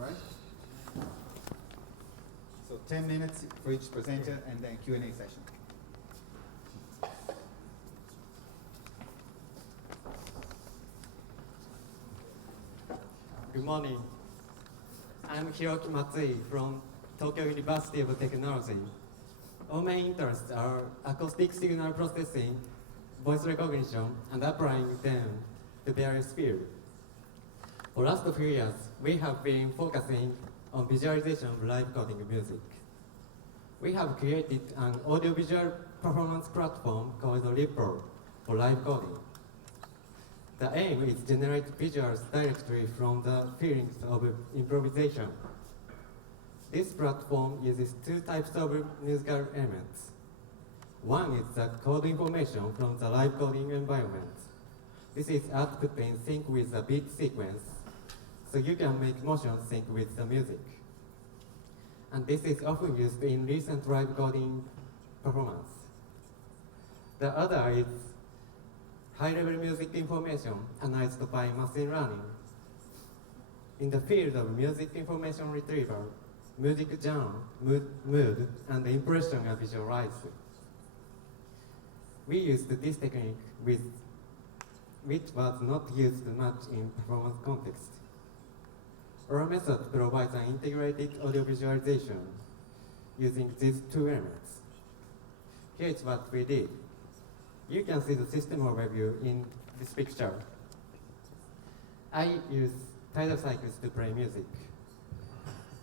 All right? So 10 minutes for each presenter and then Q&A session. Good morning. I'm Hiroki Matsui from Tokyo University of Technology. Our main interests are acoustic signal processing, voice recognition, and applying them to various fields. For the last few years, we have been focusing on visualization of live coding music. We have created an audiovisual performance platform called Ripple for live coding. The aim is to generate visuals directly from the feelings of improvisation. This platform uses two types of musical elements. One is the code information from the live coding environment. This is output in sync with the beat sequence, so you can make motion sync with the music. And this is often used in recent live coding performance. The other is high-level music information analyzed by machine learning. In the field of music information retrieval, music genre, mood, and impression are visualized. We used this technique which was not used much in performance context. Our method provides an integrated audio visualization using these two elements. Here's what we did. You can see the system overview in this picture. I use tidal cycles to play music.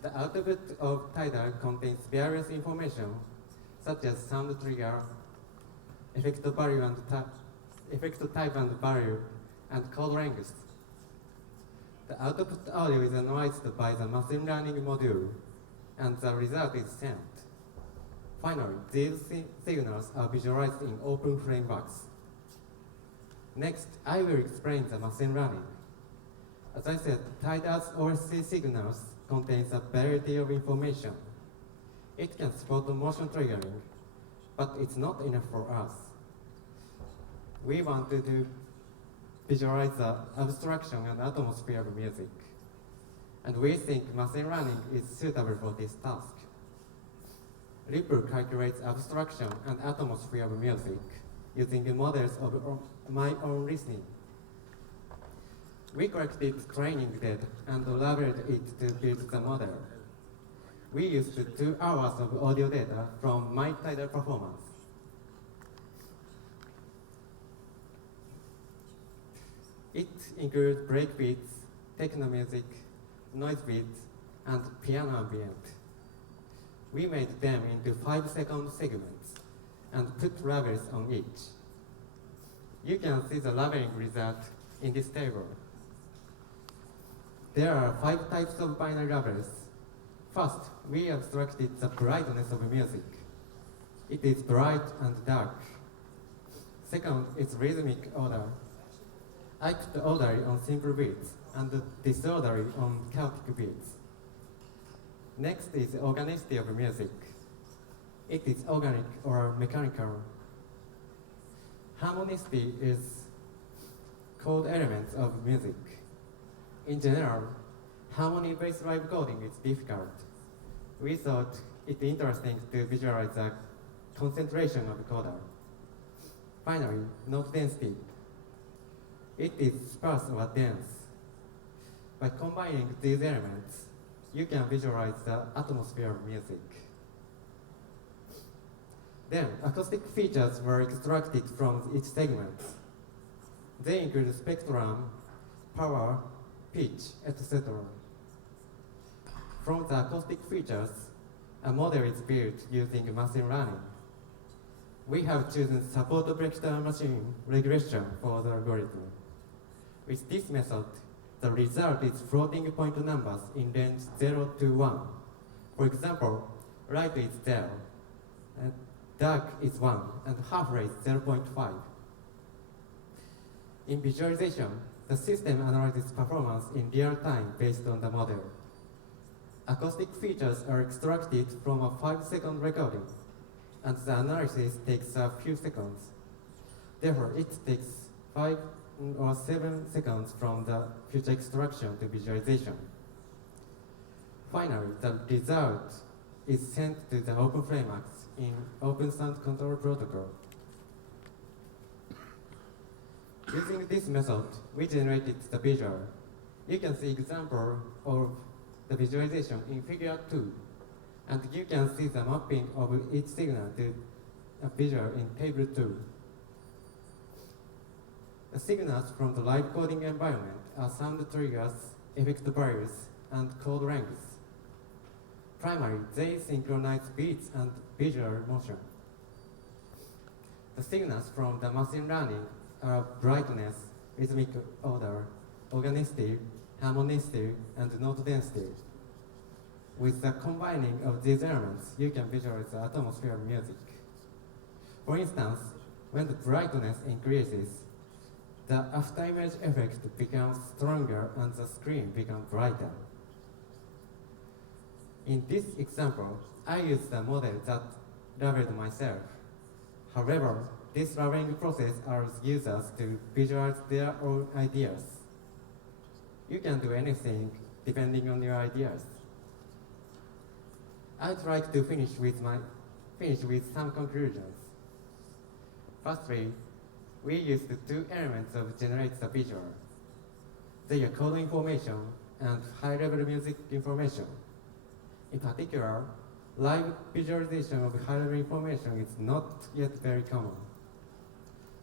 The output of tidal contains various information such as sound trigger, effect value and effect type and value, and code length. The output audio is analyzed by the machine learning module, and the result is sent. Finally, these signals are visualized in open frameworks. Next, I will explain the machine learning. As I said, tidal's OSC signals contains a variety of information. It can support motion triggering, but it's not enough for us. We wanted to visualize the abstraction and atmosphere of music, and we think machine learning is suitable for this task. Ripple calculates abstraction and atmosphere of music using models of my own listening. We collected training data and leveraged it to build the model. We used 2 hours of audio data from my tidal performance. It includes breakbeats, techno music, noise beats, and piano ambient. We made them into 5-second segments and put labels on each. You can see the labeling result in this table. There are 5 types of binary labels. First, we abstracted the brightness of music. It is bright and dark. Second, its rhythmic order. I put orderly on simple beats and disorderly on chaotic beats. Next is organicity of music. It is organic or mechanical. Harmonicity is code elements of music. In general, harmony-based live coding is difficult. We thought it interesting to visualize the concentration of coda. Finally, note density. It is sparse or dense. By combining these elements, you can visualize the atmosphere of music. Then, acoustic features were extracted from each segment. They include spectrum, power, pitch, etc. From the acoustic features, a model is built using machine learning. We have chosen support vector machine regression for the algorithm. With this method, the result is floating point numbers in range 0 to 1. For example, light is 0, and dark is 1, and half rate 0.5. In visualization, the system analyzes performance in real time based on the model. Acoustic features are extracted from a 5-second recording, and the analysis takes a few seconds. Therefore, it takes 5 or 7 seconds from the future extraction to visualization. Finally, the result is sent to the Open Frameworks in Open Sound Control Protocol. Using this method, we generated the visual. You can see example of the visualization in figure 2, and you can see the mapping of each signal to a visual in table 2. The signals from the live coding environment are sound triggers, effect values, and code lengths. Primarily, they synchronize beats and visual motion. The signals from the machine learning are brightness, rhythmic order, organistic, harmonicity, and note density. With the combining of these elements, you can visualize the atmosphere of music. For instance, when the brightness increases, the afterimage effect becomes stronger and the screen becomes brighter. In this example, I used the model that labeled myself. However, this labeling process allows users to visualize their own ideas. You can do anything depending on your ideas. I'd like to finish with some conclusions. Firstly, we used two elements of generate the visual. They are code information and high-level music information. In particular, live visualization of high-level information is not yet very common.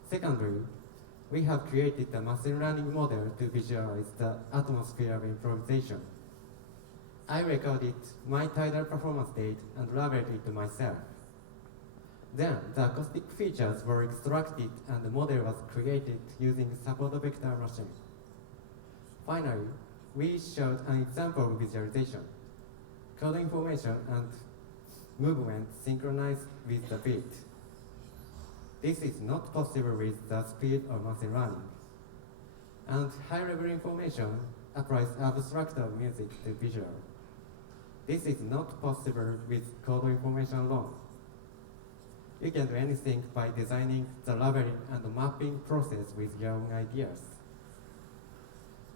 Secondly, we have created a machine learning model to visualize the atmosphere of improvisation. I recorded my tidal performance date and labeled it myself. Then, the acoustic features were extracted and the model was created using support vector machine. Finally, we showed an example of visualization. Code information and movement synchronized with the beat. This is not possible with the speed of machine learning. And high-level information applies abstract of music to visual. This is not possible with code information alone. You can do anything by designing the labeling and mapping process with your own ideas.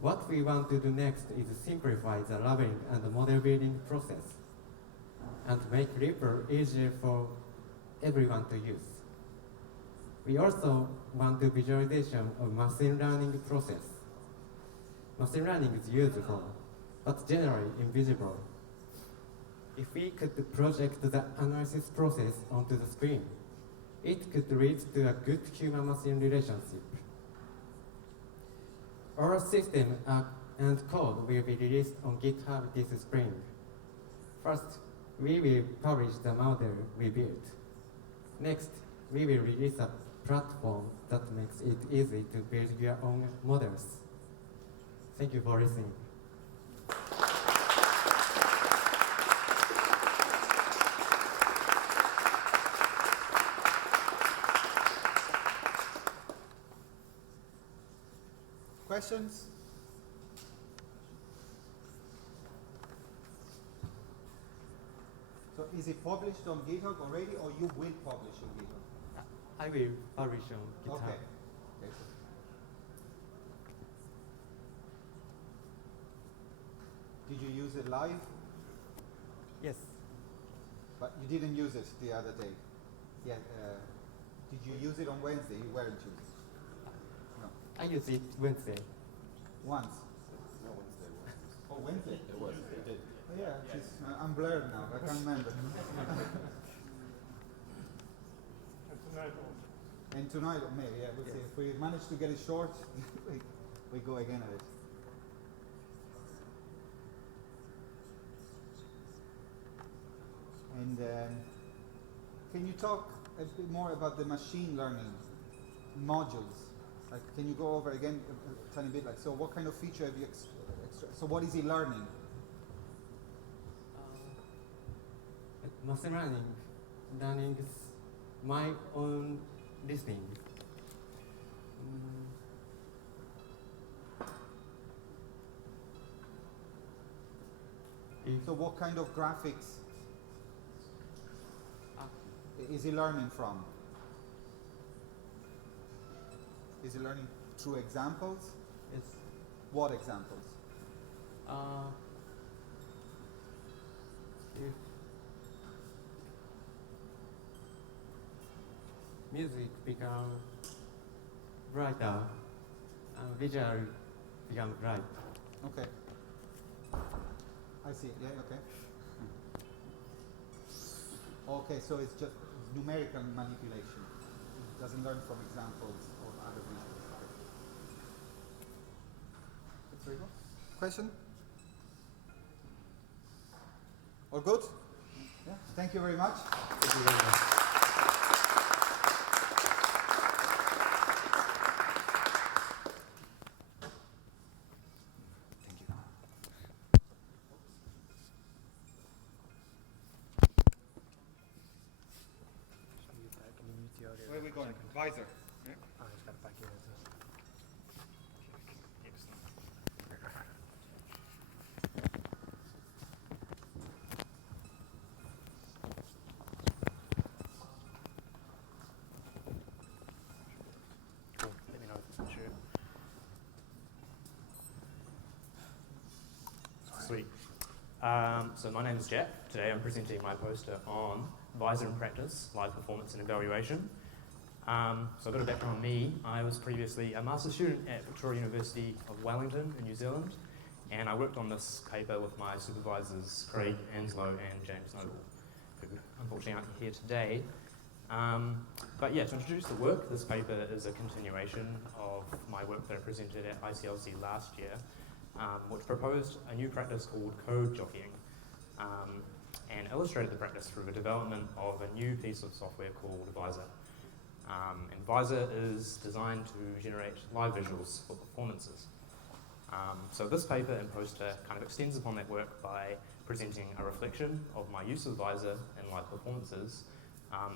What we want to do next is simplify the labeling and model building process and make Ripple easier for everyone to use. We also want the visualization of machine learning process. Machine learning is useful, but generally invisible. If we could project the analysis process onto the screen, it could lead to a good human-machine relationship. Our system and code will be released on GitHub this spring. First, we will publish the model we built. Next, we will release a platform that makes it easy to build your own models. Thank you for listening. Questions? So is it published on GitHub already, or you will publish on GitHub? I will publish on GitHub. Okay. Did you use it live? Yes. But you didn't use it the other day. Yeah. Did you use it on Wednesday? You weren't using it. No. I use it Wednesday. Once. No, Wednesday was. Oh, Wednesday. It was. It did. Oh, yeah. I'm blurred now. I can't remember. And tonight, maybe. Yeah. We'll see. If we manage to get it short, we go again at it. And can you talk a bit more about the machine learning modules? Like, can you go over again a tiny bit? Like, so what kind of feature have you so what is he learning? Machine learning is my own listening. So what kind of graphics is he learning from? Is he learning through examples? Yes. What examples? if music become brighter, visual become bright. Okay. I see. Yeah. Okay. Okay. So it's just numerical manipulation. It doesn't learn from examples of other visuals. That's very good. Question? All good? Yeah. Thank you very much. Thank you very much. Thank you. Where are we going? Visor. Yeah. Cool. Let me know if it's true. Sweet. So my name is Jack. Today I'm presenting my poster on Visor in Practice, Live Performance and Evaluation. So a bit of background on me. I was previously a master's student at Victoria University of Wellington in New Zealand, and I worked on this paper with my supervisors Craig Anslow and James Noble, who unfortunately aren't here today. But yeah, to introduce the work, this paper is a continuation of my work that I presented at ICLC last year, which proposed a new practice called code jockeying, and illustrated the practice through the development of a new piece of software called Visor. And Visor is designed to generate live visuals for performances. So this paper and poster kind of extends upon that work by presenting a reflection of my use of Visor in live performances,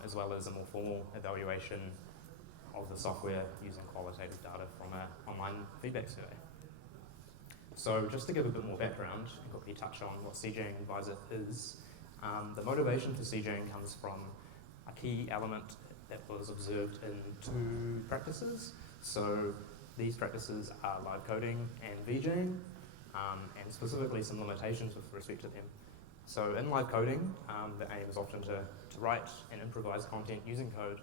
as well as a more formal evaluation of the software using qualitative data from an online feedback survey. So just to give a bit more background and quickly touch on what CJing and Visor is, the motivation for CJing comes from a key element that was observed in two practices. So these practices are live coding and VJing, and specifically some limitations with respect to them. So in live coding, the aim is often to write and improvise content using code,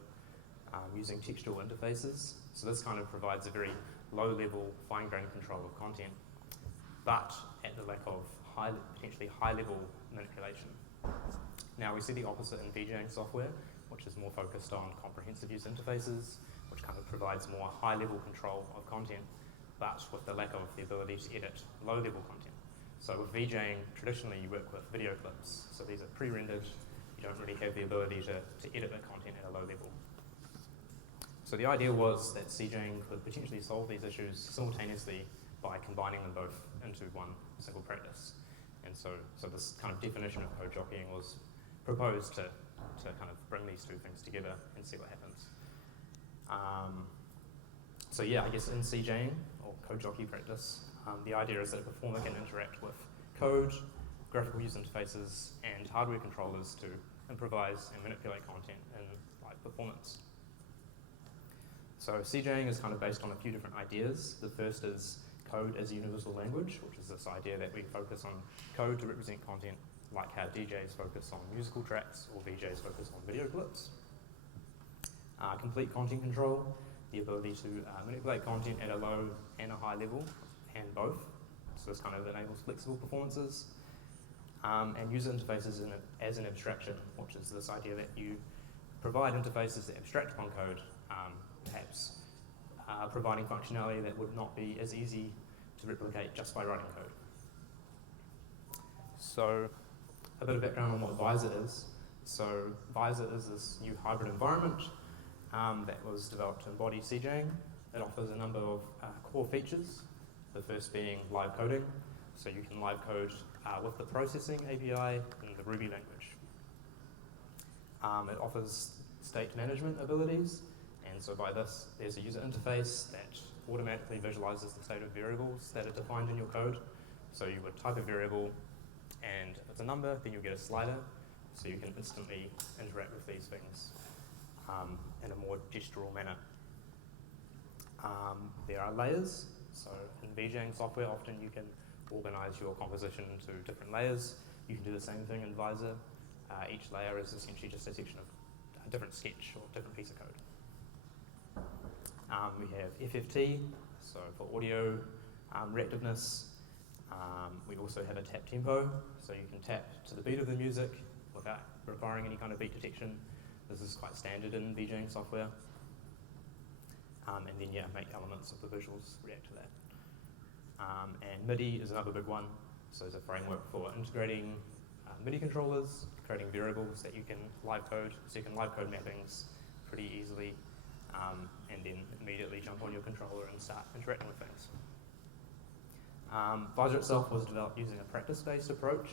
using textual interfaces. So this kind of provides a very low-level, fine-grained control of content, but at the lack of potentially high-level manipulation. Now we see the opposite in VJing software, which is more focused on comprehensive use interfaces, which kind of provides more high-level control of content, but with the lack of the ability to edit low-level content. So with VJing, traditionally you work with video clips, so these are pre-rendered, you don't really have the ability to edit the content at a low level. So the idea was that CJing could potentially solve these issues simultaneously by combining them both into one single practice. And so this kind of definition of code jockeying was proposed to kind of bring these two things together and see what happens. So yeah, I guess in CJing, or code jockey practice, the idea is that a performer can interact with code, graphical user interfaces, and hardware controllers to improvise and manipulate content in live performance. So CJing is kind of based on a few different ideas. The first is code as a universal language, which is this idea that we focus on code to represent content, like how DJs focus on musical tracks or VJs focus on video clips. Complete content control, the ability to manipulate content at a low and a high level, and both. So this kind of enables flexible performances. And user interfaces as an abstraction, which is this idea that you provide interfaces that abstract upon code, perhaps providing functionality that would not be as easy to replicate just by writing code. So a bit of background on what Visor is. So Visor is this new hybrid environment that was developed to embody CJing. It offers a number of core features, the first being live coding. So you can live code with the processing API in the Ruby language. It offers state management abilities, and so by this, there's a user interface that automatically visualizes the state of variables that are defined in your code. So you would type a variable, and if it's a number, then you'll get a slider, so you can instantly interact with these things in a more gestural manner. There are layers. So in VJing software, often you can organize your composition into different layers you can do the same thing in Visor. Each layer is essentially just a section of a different sketch or different piece of code. We have FFT, so for audio reactiveness. We also have a tap tempo, so you can tap to the beat of the music without requiring any kind of beat detection. This is quite standard in DJing software. And then make elements of the visuals react to that. And MIDI is another big one. So it's a framework for integrating MIDI controllers, creating variables that you can live code. So you can live code mappings pretty easily, and then immediately jump on your controller and start interacting with things. Visor itself was developed using a practice-based approach.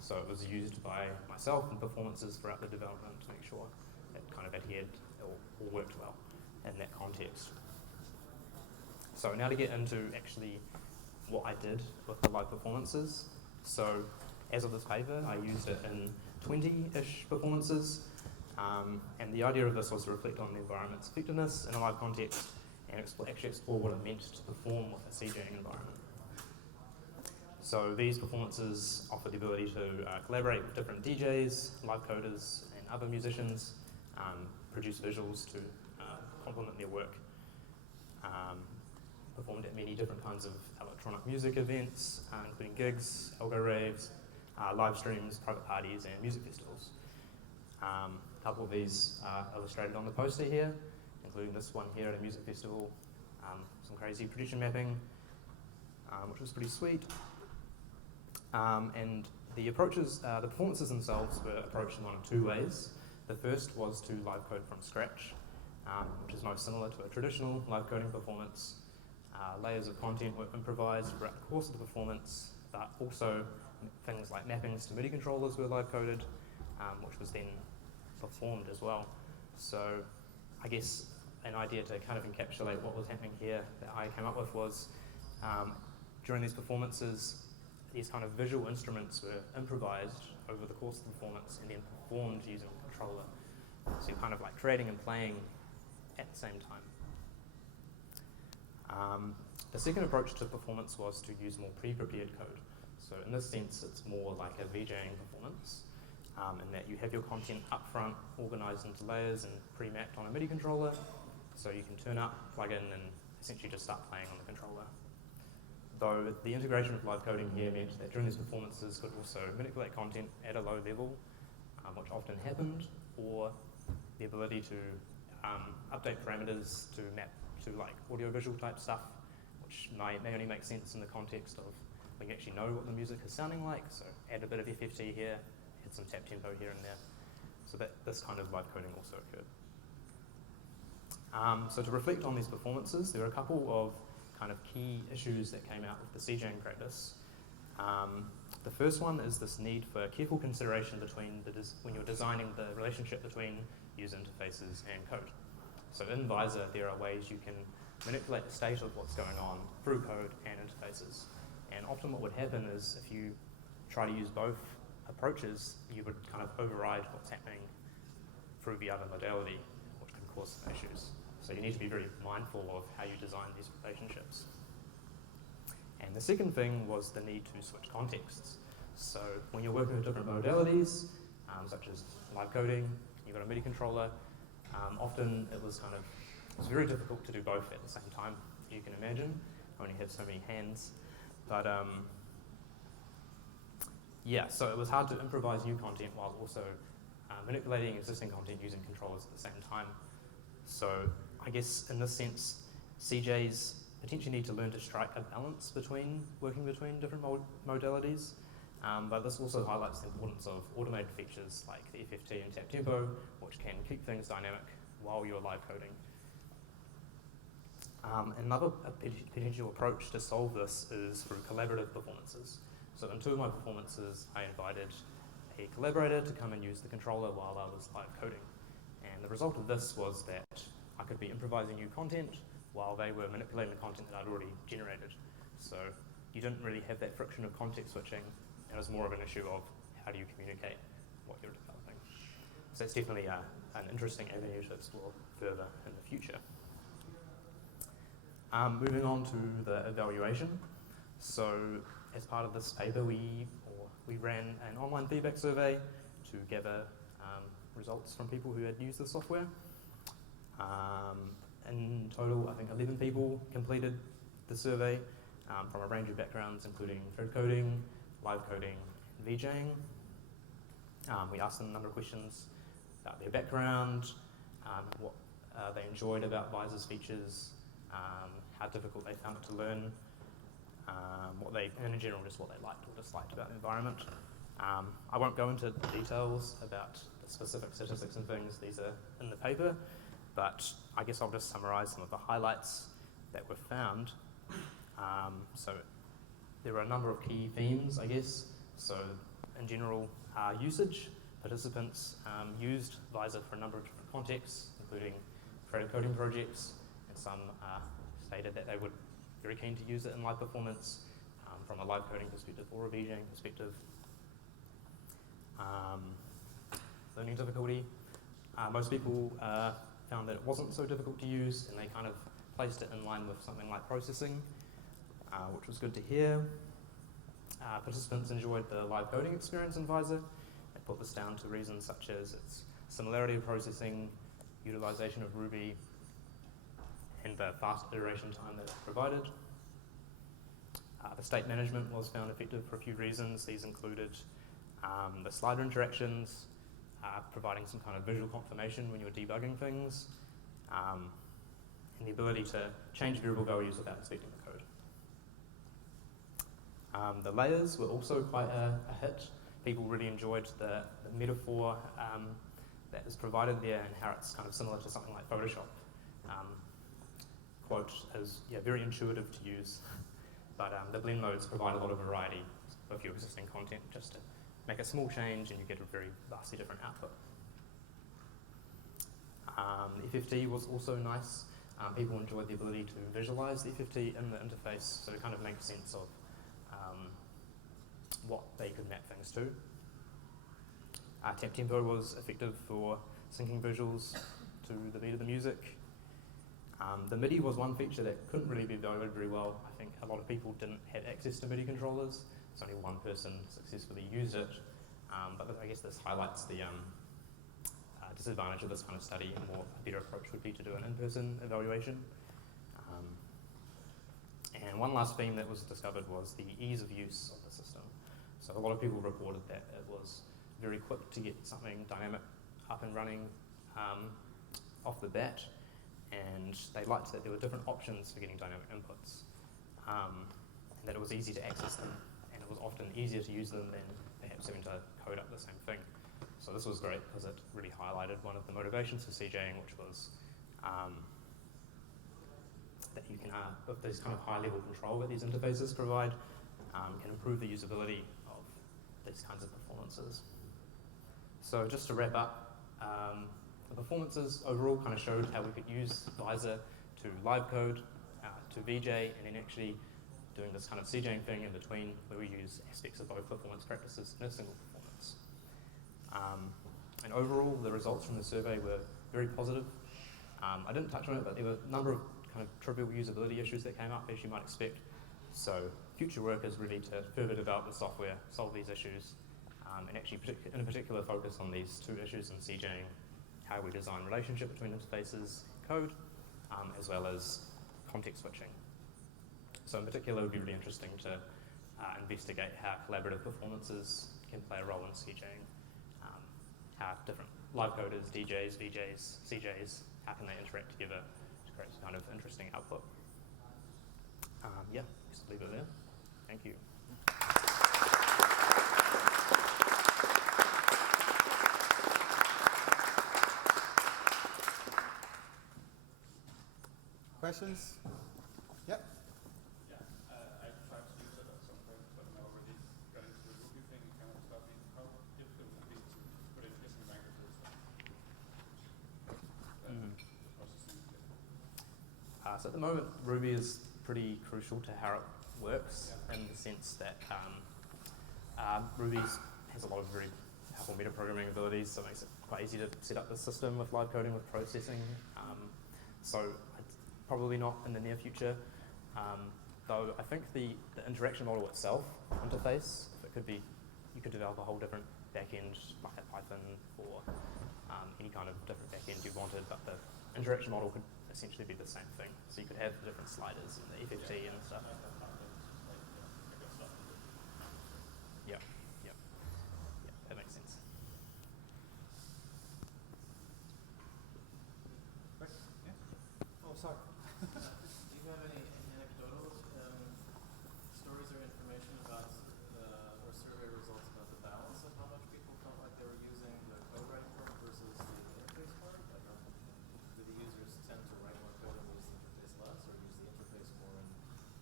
So it was used by myself in performances throughout the development to make sure it kind of adhered or worked well in that context. So now to get into actually what I did with the live performances. So as of this paper, I used it in 20-ish performances, and the idea of this was to reflect on the environment's effectiveness in a live context and actually explore what it meant to perform with a CJing environment. So these performances offer the ability to collaborate with different DJs, live coders, and other musicians, produce visuals to complement their work. Performed at many different kinds of electronic music events, including gigs, algo raves, live streams, private parties, and music festivals. A couple of these are illustrated on the poster here, including this one here at a music festival. Some crazy prediction mapping, which was pretty sweet. And the approaches, the performances themselves were approached in one of two ways. The first was to live code from scratch, which is most similar to a traditional live coding performance. Layers of content were improvised throughout the course of the performance, but also things like mappings to MIDI controllers were live coded, which was then performed as well. So I guess an idea to kind of encapsulate what was happening here that I came up with was during these performances, these kind of visual instruments were improvised over the course of the performance and then performed using a controller. So you're kind of like creating and playing at the same time. The second approach to performance was to use more pre-prepared code. So in this sense, it's more like a VJing performance, in that you have your content up front, organized into layers and pre-mapped on a MIDI controller. So you can turn up, plug in, and essentially just start playing on the controller. Though the integration with live coding here meant that during these performances could also manipulate content at a low level, which often happened, or the ability to update parameters to map to like audio-visual type stuff, which may only make sense in the context of when you actually know what the music is sounding like. So add a bit of FFT here, add some tap tempo here and there. So that this kind of live coding also occurred. So to reflect on these performances, there are a couple of kind of key issues that came out with the CJing practice. The first one is this need for careful consideration between when you're designing the relationship between user interfaces and code. So in Visor, there are ways you can manipulate the state of what's going on through code and interfaces. And often what would happen is if you try to use both approaches, you would kind of override what's happening through the other modality, which can cause some issues. So you need to be very mindful of how you design these relationships. And the second thing was the need to switch contexts. So when you're working with different modalities, such as live coding, you've got a MIDI controller, often it was very difficult to do both at the same time, you can imagine. I only have so many hands. But yeah, so it was hard to improvise new content while also manipulating existing content using controllers at the same time. So I guess in this sense, CJs potentially need to learn to strike a balance between working between different modalities. But this also highlights the importance of automated features like the FFT and tap tempo, which can keep things dynamic while you're live coding. Another potential approach to solve this is through collaborative performances. So in two of my performances, I invited a collaborator to come and use the controller while I was live coding. And the result of this was that I could be improvising new content while they were manipulating the content that I'd already generated. So you didn't really have that friction of context switching. It was more of an issue of how do you communicate what you're developing. So it's definitely an interesting avenue to explore further in the future. Moving on to the evaluation. So as part of this paper, we ran an online feedback survey to gather results from people who had used the software. In total, I think 11 people completed the survey from a range of backgrounds, including thread coding, live coding, and VJing. We asked them a number of questions about their background, what they enjoyed about Visor's features, how difficult they found it to learn, and in general, just what they liked or disliked about the environment. I won't go into details about the specific statistics and things, these are in the paper, but I guess I'll just summarize some of the highlights that were found. So there were a number of key themes, I guess. So in general, usage, participants used Visor for a number of different contexts, including creative coding projects, and some stated that they would be very keen to use it in live performance from a live coding perspective or a VJing perspective. Learning difficulty. Most people found that it wasn't so difficult to use, and they kind of placed it in line with something like processing, which was good to hear. Participants enjoyed the live coding experience in Visor. They put this down to reasons such as its similarity of processing, utilization of Ruby, and the fast iteration time that it provided. The state management was found effective for a few reasons. These included the slider interactions, providing some kind of visual confirmation when you're debugging things, and the ability to change variable values without inspecting the code. The layers were also quite a hit. People really enjoyed the metaphor that is provided there and how it's kind of similar to something like Photoshop. Quote as very intuitive to use, but the blend modes provide a lot of variety of your existing content just to make a small change and you get a very vastly different output. The FFT was also nice. People enjoyed the ability to visualize the FFT in the interface, so it kind of makes sense of what they could map things to. Temp tempo was effective for syncing visuals to the beat of the music. The MIDI was one feature that couldn't really be evaluated very well. I think a lot of people didn't have access to MIDI controllers, so only one person successfully used it. But I guess this highlights the disadvantage of this kind of study, and a better approach would be to do an in-person evaluation. And one last theme that was discovered was the ease of use of the system. So a lot of people reported that it was very quick to get something dynamic up and running off the bat, and they liked that there were different options for getting dynamic inputs, and that it was easy to access them, and it was often easier to use them than perhaps having to code up the same thing. So this was great because it really highlighted one of the motivations for CJing, which was that you can, with this kind of high-level control that these interfaces provide, can improve the usability of these kinds of performances. So just to wrap up, the performances overall kind of showed how we could use Visor to live code, to VJ, and then actually doing this kind of CJing thing in between where we use aspects of both performance practices in a single performance. And overall, the results from the survey were very positive. I didn't touch on it, but there were a number of kind of trivial usability issues that came up, as you might expect. So future work is really to further develop the software, solve these issues, and actually in particular focus on these two issues in CJing, how we design relationship between interfaces, code, as well as context switching. So in particular, it would be really interesting to investigate how collaborative performances can play a role in CJing, how different live coders, DJs, VJs, CJs, how can they interact together to create kind of interesting output. Just leave it there. Thank you. Questions? Yep. I tried to use it at some point, but I already got into the Ruby thing and kind of stopped me. How difficult would it be to put in listening languages? So at the moment, Ruby is pretty crucial to how it works, in the sense that Ruby has a lot of very powerful metaprogramming abilities, so it makes it quite easy to set up the system with live coding, with processing. So probably not in the near future, though I think the interaction model itself, interface, if it could be you could develop a whole different backend like at Python for any kind of different backend you wanted, but the interaction model could essentially be the same thing. So you could have the different sliders and the FFT and stuff. Yeah, yeah, yeah, that makes sense. Oh, sorry. Do you have any anecdotal stories or information about or survey results about the balance of how much people felt like they were using the code writing part versus the interface part? Like, do the users tend to write more code and use the interface less, or use the interface more and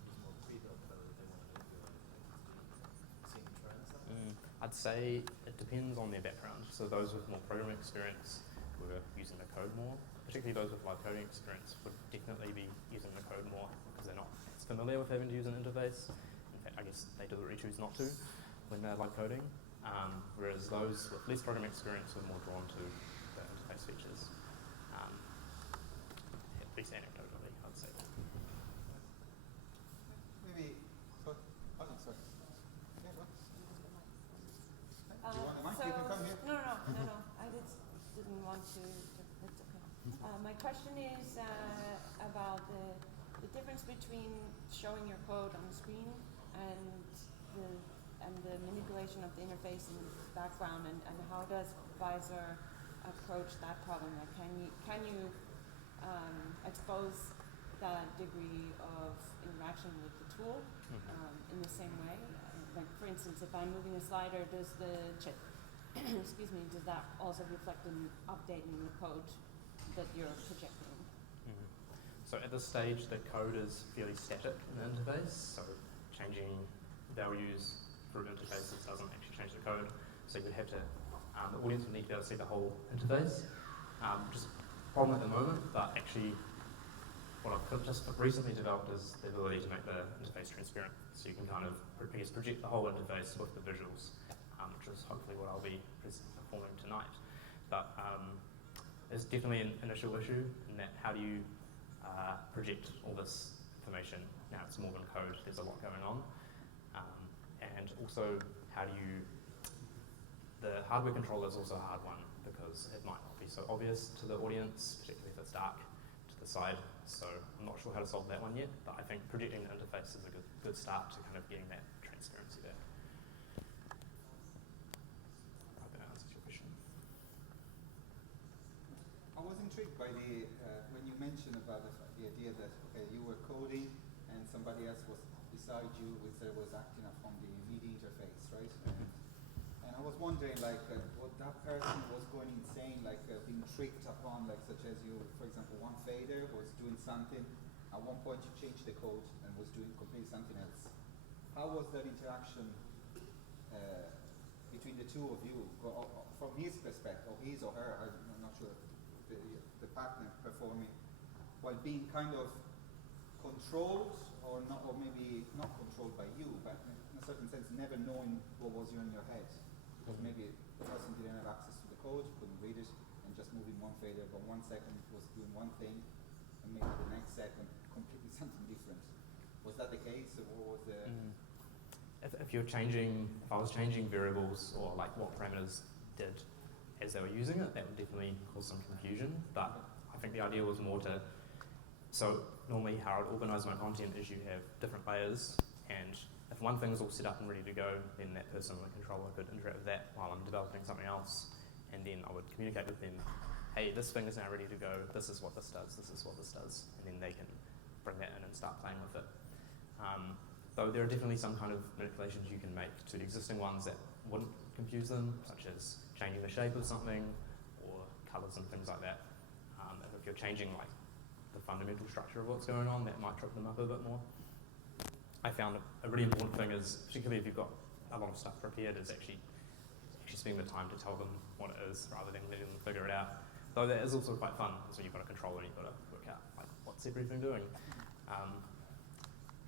use more pre-built code if they want to manipulate it? Like, seeing trends like that? I'd say it depends on their background. So those with more programming experience were using the code more. Particularly those with live coding experience would definitely be using the code more because they're not as familiar with having to use an interface. In fact, I guess they deliberately choose not to when they're live coding. Whereas those with less programming experience were more drawn to the interface features. At least anecdotally, I'd say. Maybe. Sorry. Oh, no, sorry. Yeah, go. Do you want the mic? You can come here. No. I didn't want to. It's okay. My question is about the difference between showing your code on the screen and the manipulation of the interface in the background, and how does Visor approach that problem? Like, can you expose that degree of interaction with the tool in the same way? Like, for instance, if I'm moving a slider, does the excuse me, does that also reflect in updating the code that you're projecting? So at this stage, the code is fairly static in the interface, so changing values through interfaces doesn't actually change the code. So you'd have to, the audience would need to be able to see the whole interface, which is a problem at the moment, but actually what I've just recently developed is the ability to make the interface transparent. So you can kind of, I guess, project the whole interface with the visuals, which is hopefully what I'll be performing tonight. But it's definitely an initial issue in that how do you project all this information? Now it's more than code, there's a lot going on. And also, how do you, the hardware controller is also a hard one because it might not be so obvious to the audience, particularly if it's dark to the side. So I'm not sure how to solve that one yet, but I think projecting the interface is a good start to kind of getting that transparency there. I hope that answers your question. I was intrigued by the when you mentioned about the idea that you were coding and somebody else was beside you, was acting upon the media interface, right? And I was wondering, like, what that person was going insane, like being tricked upon, like, such as you, for example, one fader was doing something. At one point, you changed the code and was doing completely something else. How was that interaction between the two of you, from his perspective, or his or her? I'm not sure. The partner performing while being kind of controlled or not, or maybe not controlled by you, but in a certain sense never knowing what was in your head, because maybe the person didn't have access to the code, couldn't read it, and just moving one fader, but 1 second was doing one thing and maybe the next second completely something different. Was that the case, or what was the If you're changing, if I was changing variables or like what parameters did as they were using it, that would definitely cause some confusion. But I think the idea was more to, so normally how I'd organise my content is you have different layers, and if one thing's all set up and ready to go, then that person on the controller could interact with that while I'm developing something else, and then I would communicate with them, hey, this thing is now ready to go, this is what this does, this is what this does, and then they can bring that in and start playing with it. Though there are definitely some kind of manipulations you can make to the existing ones that wouldn't confuse them, such as changing the shape of something or colours and things like that. And if you're changing like the fundamental structure of what's going on, that might trip them up a bit more. I found a really important thing is, particularly if you've got a lot of stuff prepared, is actually spending the time to tell them what it is rather than letting them figure it out. Though that is also quite fun, because when you've got a controller and you've got to work out like what's everything doing.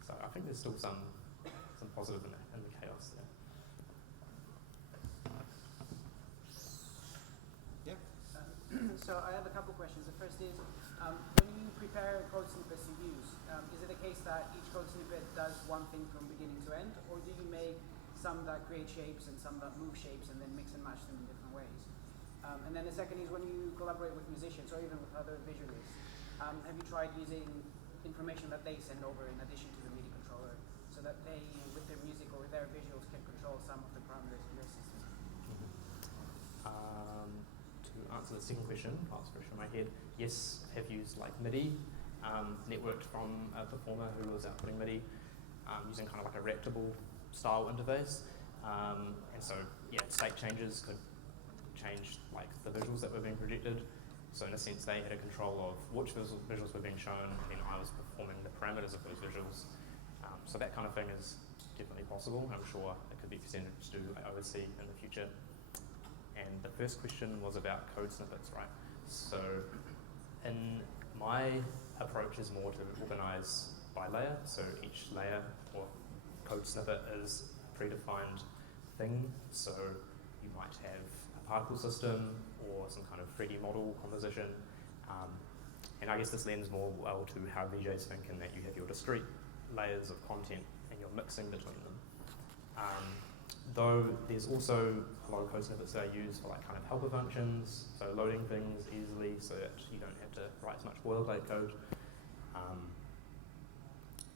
So I think there's still some positive in the chaos there. yeah? So I have a couple questions. The first is, when you prepare code snippets to use, is it the case that each code snippet does one thing from beginning to end, or do you make some that create shapes and some that move shapes and then mix and match them in different ways. And then the second is when you collaborate with musicians or even with other visualists, have you tried using information that they send over in addition to the MIDI controller so that they, with their music or with their visuals, can control some of the parameters in your system? To answer the second question, that's fresh in my head, yes, have used like MIDI, networked from a performer who was outputting MIDI, using kind of like a reactable style interface. And so, yeah, state changes could change like the visuals that were being projected. So in a sense, they had a control of which visuals were being shown, and then I was performing the parameters of those visuals. So that kind of thing is definitely possible. I'm sure it could be extended to OSC in the future. And the first question was about code snippets, right? So in my approach is more to organize by layer. So each layer or code snippet is a predefined thing. So you might have a particle system or some kind of 3D model composition. And I guess this lends more well to how VJs think, in that you have your discrete layers of content and you're mixing between them. Though there's also a lot of code snippets that are used for like kind of helper functions, so loading things easily so that you don't have to write as much boilerplate code.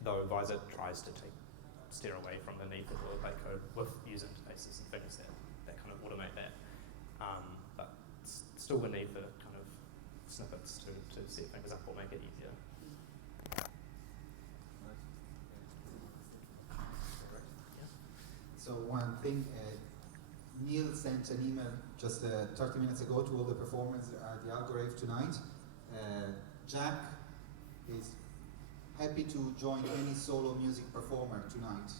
Though Visor tries to steer away from the need for boilerplate code with user interfaces and things that kind of automate that. But still the need for kind of snippets to set things up or make it easier. So one thing, Neil sent an email just 30 minutes ago to all the performers at the Algorave tonight. Jack is happy to join any solo music performer tonight,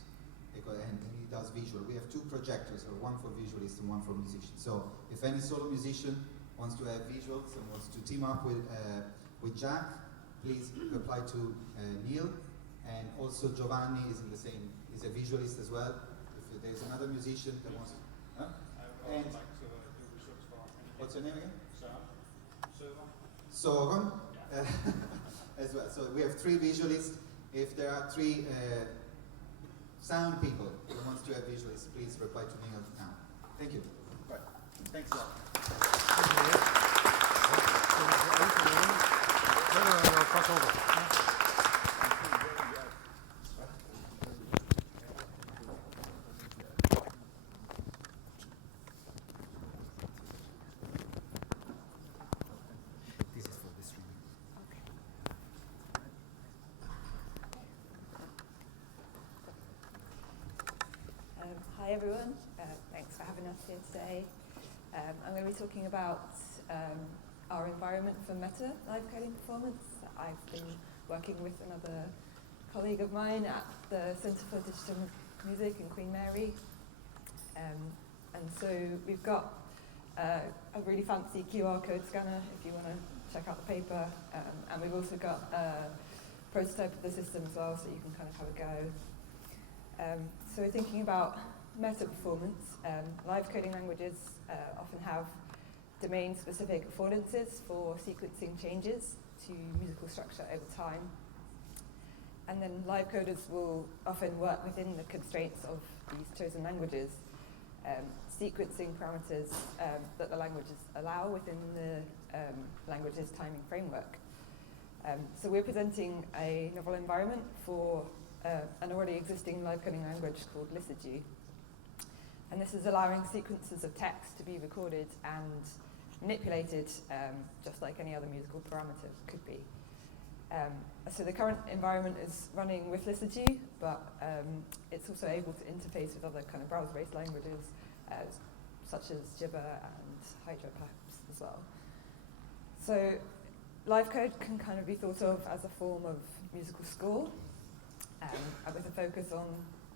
and he does visual. We have two projectors, one for visualists and one for musicians. So if any solo musician wants to have visuals and wants to team up with Jack, please reply to Neil. And also Giovanni is in the same, is a visualist as well. If there's another musician that wants to, I would and like to do visuals for any. What's your name again? Sovan. Sovan, as well. So we have three visualists. If there are three sound people who wants to have visualists, please reply to Neil now. Thank you. Right. Thanks a lot. This is for the streaming. Hi everyone, thanks for having us here today. I'm going to be talking about our environment for meta live coding performance. I've been working with another colleague of mine at the Centre for Digital Music in Queen Mary. And so we've got a really fancy QR code scanner if you want to check out the paper. And we've also got a prototype of the system as well, so you can kind of have a go. So we're thinking about meta performance. Live coding languages often have domain-specific affordances for sequencing changes to musical structure over time. And then live coders will often work within the constraints of these chosen languages, sequencing parameters that the languages allow within the language's timing framework. So we're presenting a novel environment for an already existing live coding language called Liturgy. And this is allowing sequences of text to be recorded and manipulated just like any other musical parameter could be. So the current environment is running with Liturgy, but it's also able to interface with other kind of browser-based languages such as Jibber and Hydra perhaps as well. So live code can kind of be thought of as a form of musical score, with a focus on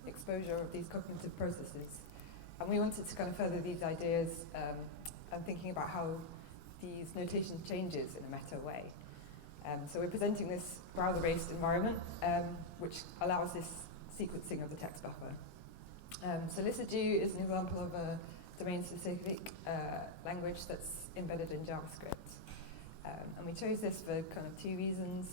exposure of these cognitive processes. And we wanted to kind of further these ideas and thinking about how these notation changes in a meta way. So we're presenting this browser-based environment which allows this sequencing of the text buffer. So Liturgy is an example of a domain-specific language that's embedded in JavaScript. And we chose this for kind of two reasons.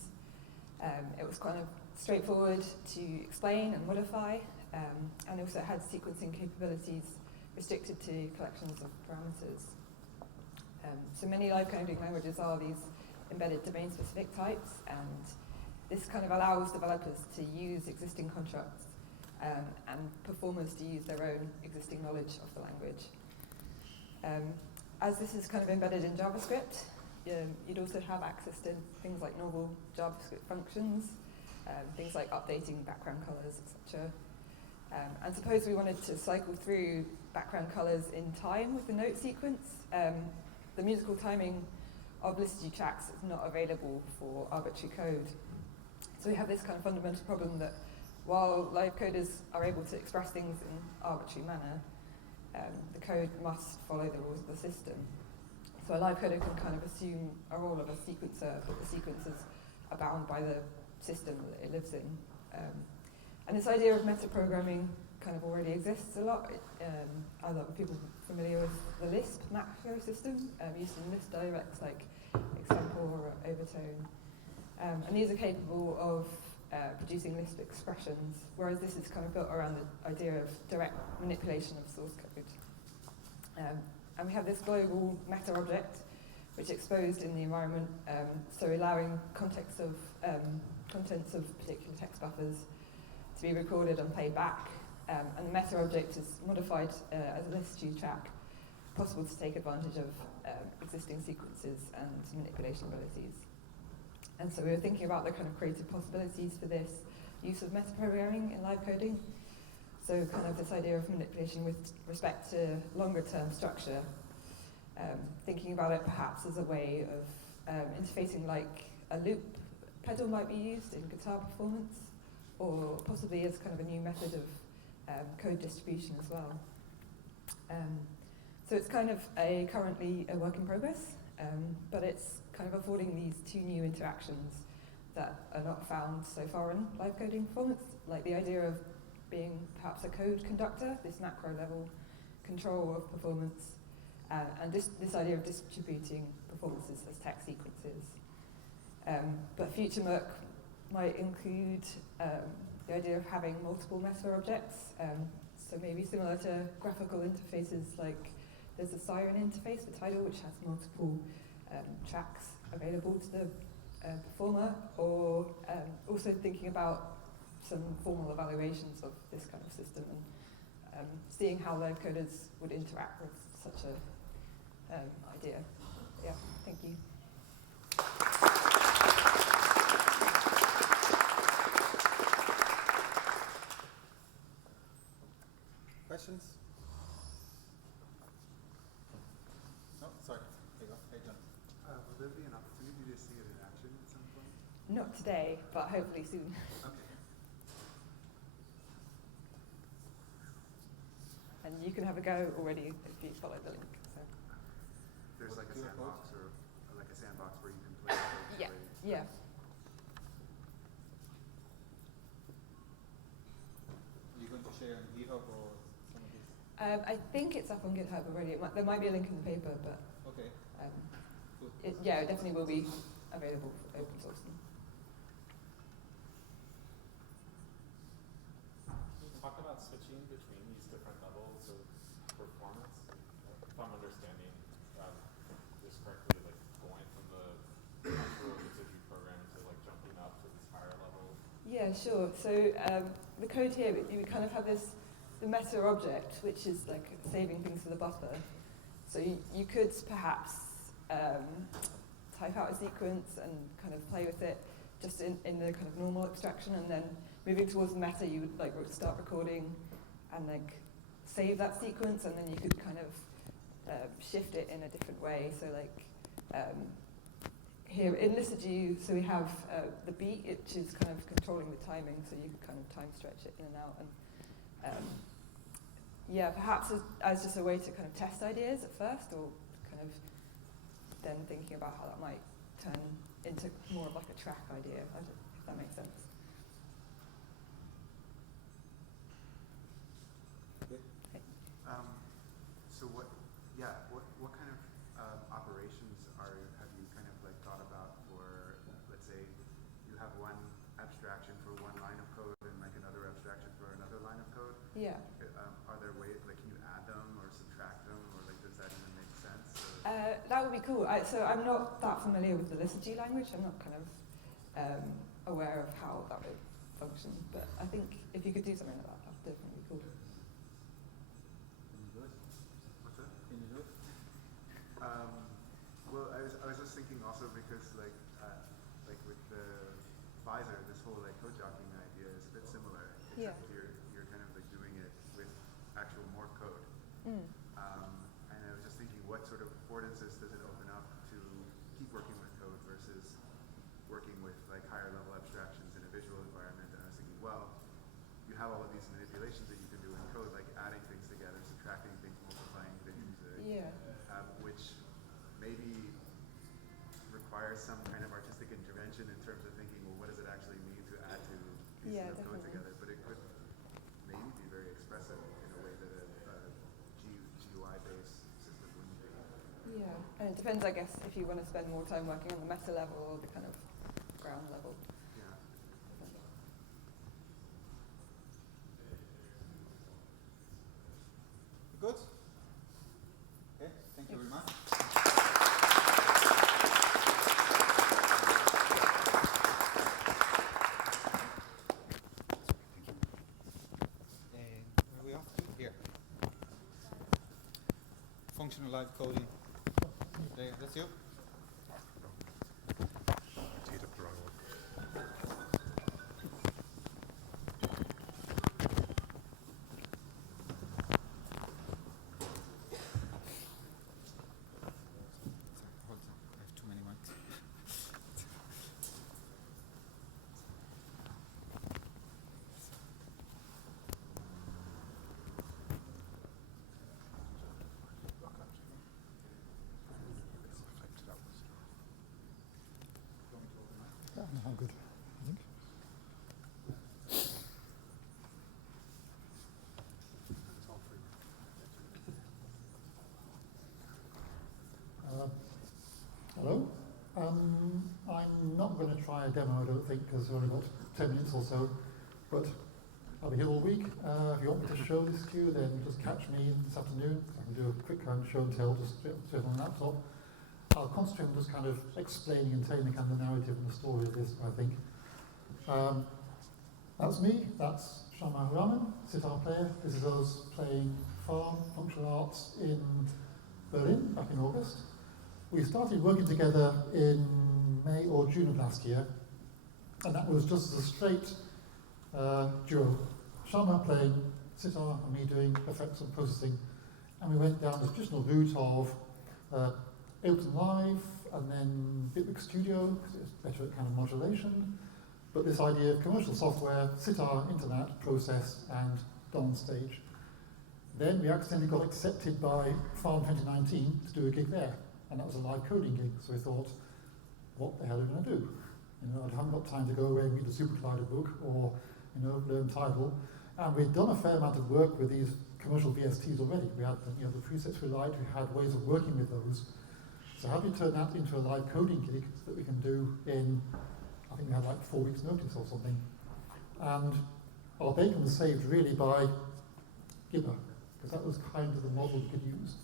It was kind of straightforward to explain and modify, and also had sequencing capabilities restricted to collections of parameters. So many live coding languages are these embedded domain-specific types, and this kind of allows developers to use existing constructs and performers to use their own existing knowledge of the language. As this is kind of embedded in JavaScript, you'd also have access to things like novel JavaScript functions, things like updating background colors, etc. And suppose we wanted to cycle through background colors in time with the note sequence, the musical timing of liturgy tracks is not available for arbitrary code. So we have this kind of fundamental problem that while live coders are able to express things in arbitrary manner, the code must follow the rules of the system. So a live coder can kind of assume a role of a sequencer, but the sequencers are bound by the system that it lives in. And this idea of metaprogramming kind of already exists a lot. A lot of people familiar with the Lisp macro system, used in Lisp dialects like example or overtone. And these are capable of producing Lisp expressions, whereas this is kind of built around the idea of direct manipulation of source code. And we have this global meta object, which exposed in the environment, so allowing contents of particular text buffers to be recorded and played back. And the meta object is modified as a liturgy track, possible to take advantage of existing sequences and manipulation abilities. And so we were thinking about the kind of creative possibilities for this use of metaprogramming in live coding. So kind of this idea of manipulation with respect to longer term structure, thinking about it perhaps as a way of interfacing like a loop pedal might be used in guitar performance, or possibly as kind of a new method of code distribution as well. So it's kind of currently a work in progress, but it's kind of affording these two new interactions that are not found so far in live coding performance, like the idea of being perhaps a code conductor, this macro level control of performance, and this idea of distributing performances as text sequences. But future work might include the idea of having multiple meta objects, so maybe similar to graphical interfaces, like there's a Siren interface for Tidal, which has multiple tracks available to the performer, or also thinking about some formal evaluations of this kind of system and seeing how live coders would interact with such a idea. Yeah, thank you. Questions? No, sorry. There you go. Hey, John. Will there be an opportunity to see it in action at some point? Not today, but hopefully soon. Okay. And you can have a go already if you follow the link. So. There's like a QR code? sandbox or like a sandbox where you can play. Yeah, yeah. Are you going to share on GitHub or some of these? I think it's up on GitHub already. There might be a link in the paper, but Okay. Cool. it definitely will be available for open source. Can you talk about switching between these different levels of performance? If I'm understanding this correctly, like going from the actual liturgy program to like jumping up to this higher level. Yeah, sure. So the code here, we kind of have the meta object, which is like saving things for the buffer. So you could perhaps type out a sequence and kind of play with it just in the kind of normal abstraction, and then moving towards the meta, you would like start recording and like save that sequence, and then you could kind of shift it in a different way. So like here in liturgy, so we have the beat, which is kind of controlling the timing, so you can kind of time stretch it in and out. And yeah, perhaps as just a way to kind of test ideas at first, or kind of then thinking about how that might turn into more of like a track idea, if that makes sense. So what kind of operations have you kind of like thought about for, let's say you have one abstraction for one line of code and like another abstraction for another line of code? would be cool. So I'm not that familiar with the liturgy language. I'm not kind of aware of how that would function. But I think if you could do something like that, that would definitely be cool. Can you do it? What's that? Can you do it? Well, I was just thinking also because like with the visor, this whole like code jockeying idea is a bit similar, Yeah. except you're kind of like doing it with actual more code. Mm. And I was just thinking, what sort of affordances does it open up to keep working with code versus working with like higher level abstractions in a visual environment? And I was thinking, well, you have all of these manipulations that you can do in code, like adding things together, subtracting things, multiplying things, Yeah. which maybe requires some kind of artistic intervention in terms of thinking, well, what does it actually mean to add two pieces Yeah, of code definitely. together? But it could maybe be very expressive in a way that a GUI-based system wouldn't be. Yeah. And it depends, I guess, if you want to spend more time working on the meta level or the kind of ground level. Yeah. Good? Okay, thank you very much. Where are we off to? Here. Functional live coding. There, that's you? Hold on, I have too many mics. Yeah, no, I'm good, I think. Hello. I'm not going to try a demo, I don't think, because I've only got 10 minutes or so. But I'll be here all week. If you want me to show this to you, then just catch me this afternoon. I can do a quick kind of show and tell, just straight on the laptop. I'll concentrate on just kind of explaining and telling the kind of the narrative and the story of this, I think. That's me. That's Shama Raman, sitar player. This is us playing Farm Functional Arts in Berlin back in August. We started working together in May or June of last year, and that was just as a straight duo. Shama playing sitar and me doing effects and processing, and we went down the traditional route of Ableton Live and then Bitwig Studio, because it's better at kind of modulation, but this idea of commercial software, sitar, internet, process, and done on stage. Then we accidentally got accepted by Farm 2019 to do a gig there, and that was a live coding gig, so we thought, what the hell are we going to do? You know, I haven't got time to go away and read the Supercollider book or, you know, learn Tidal. And we'd done a fair amount of work with these commercial VSTs already. We had, you know, the presets we liked, we had ways of working with those. So how do we turn that into a live coding gig that we can do in, I think we had like 4 weeks notice or something. And our bacon was saved really by Gibber, because that was kind of the model we could use.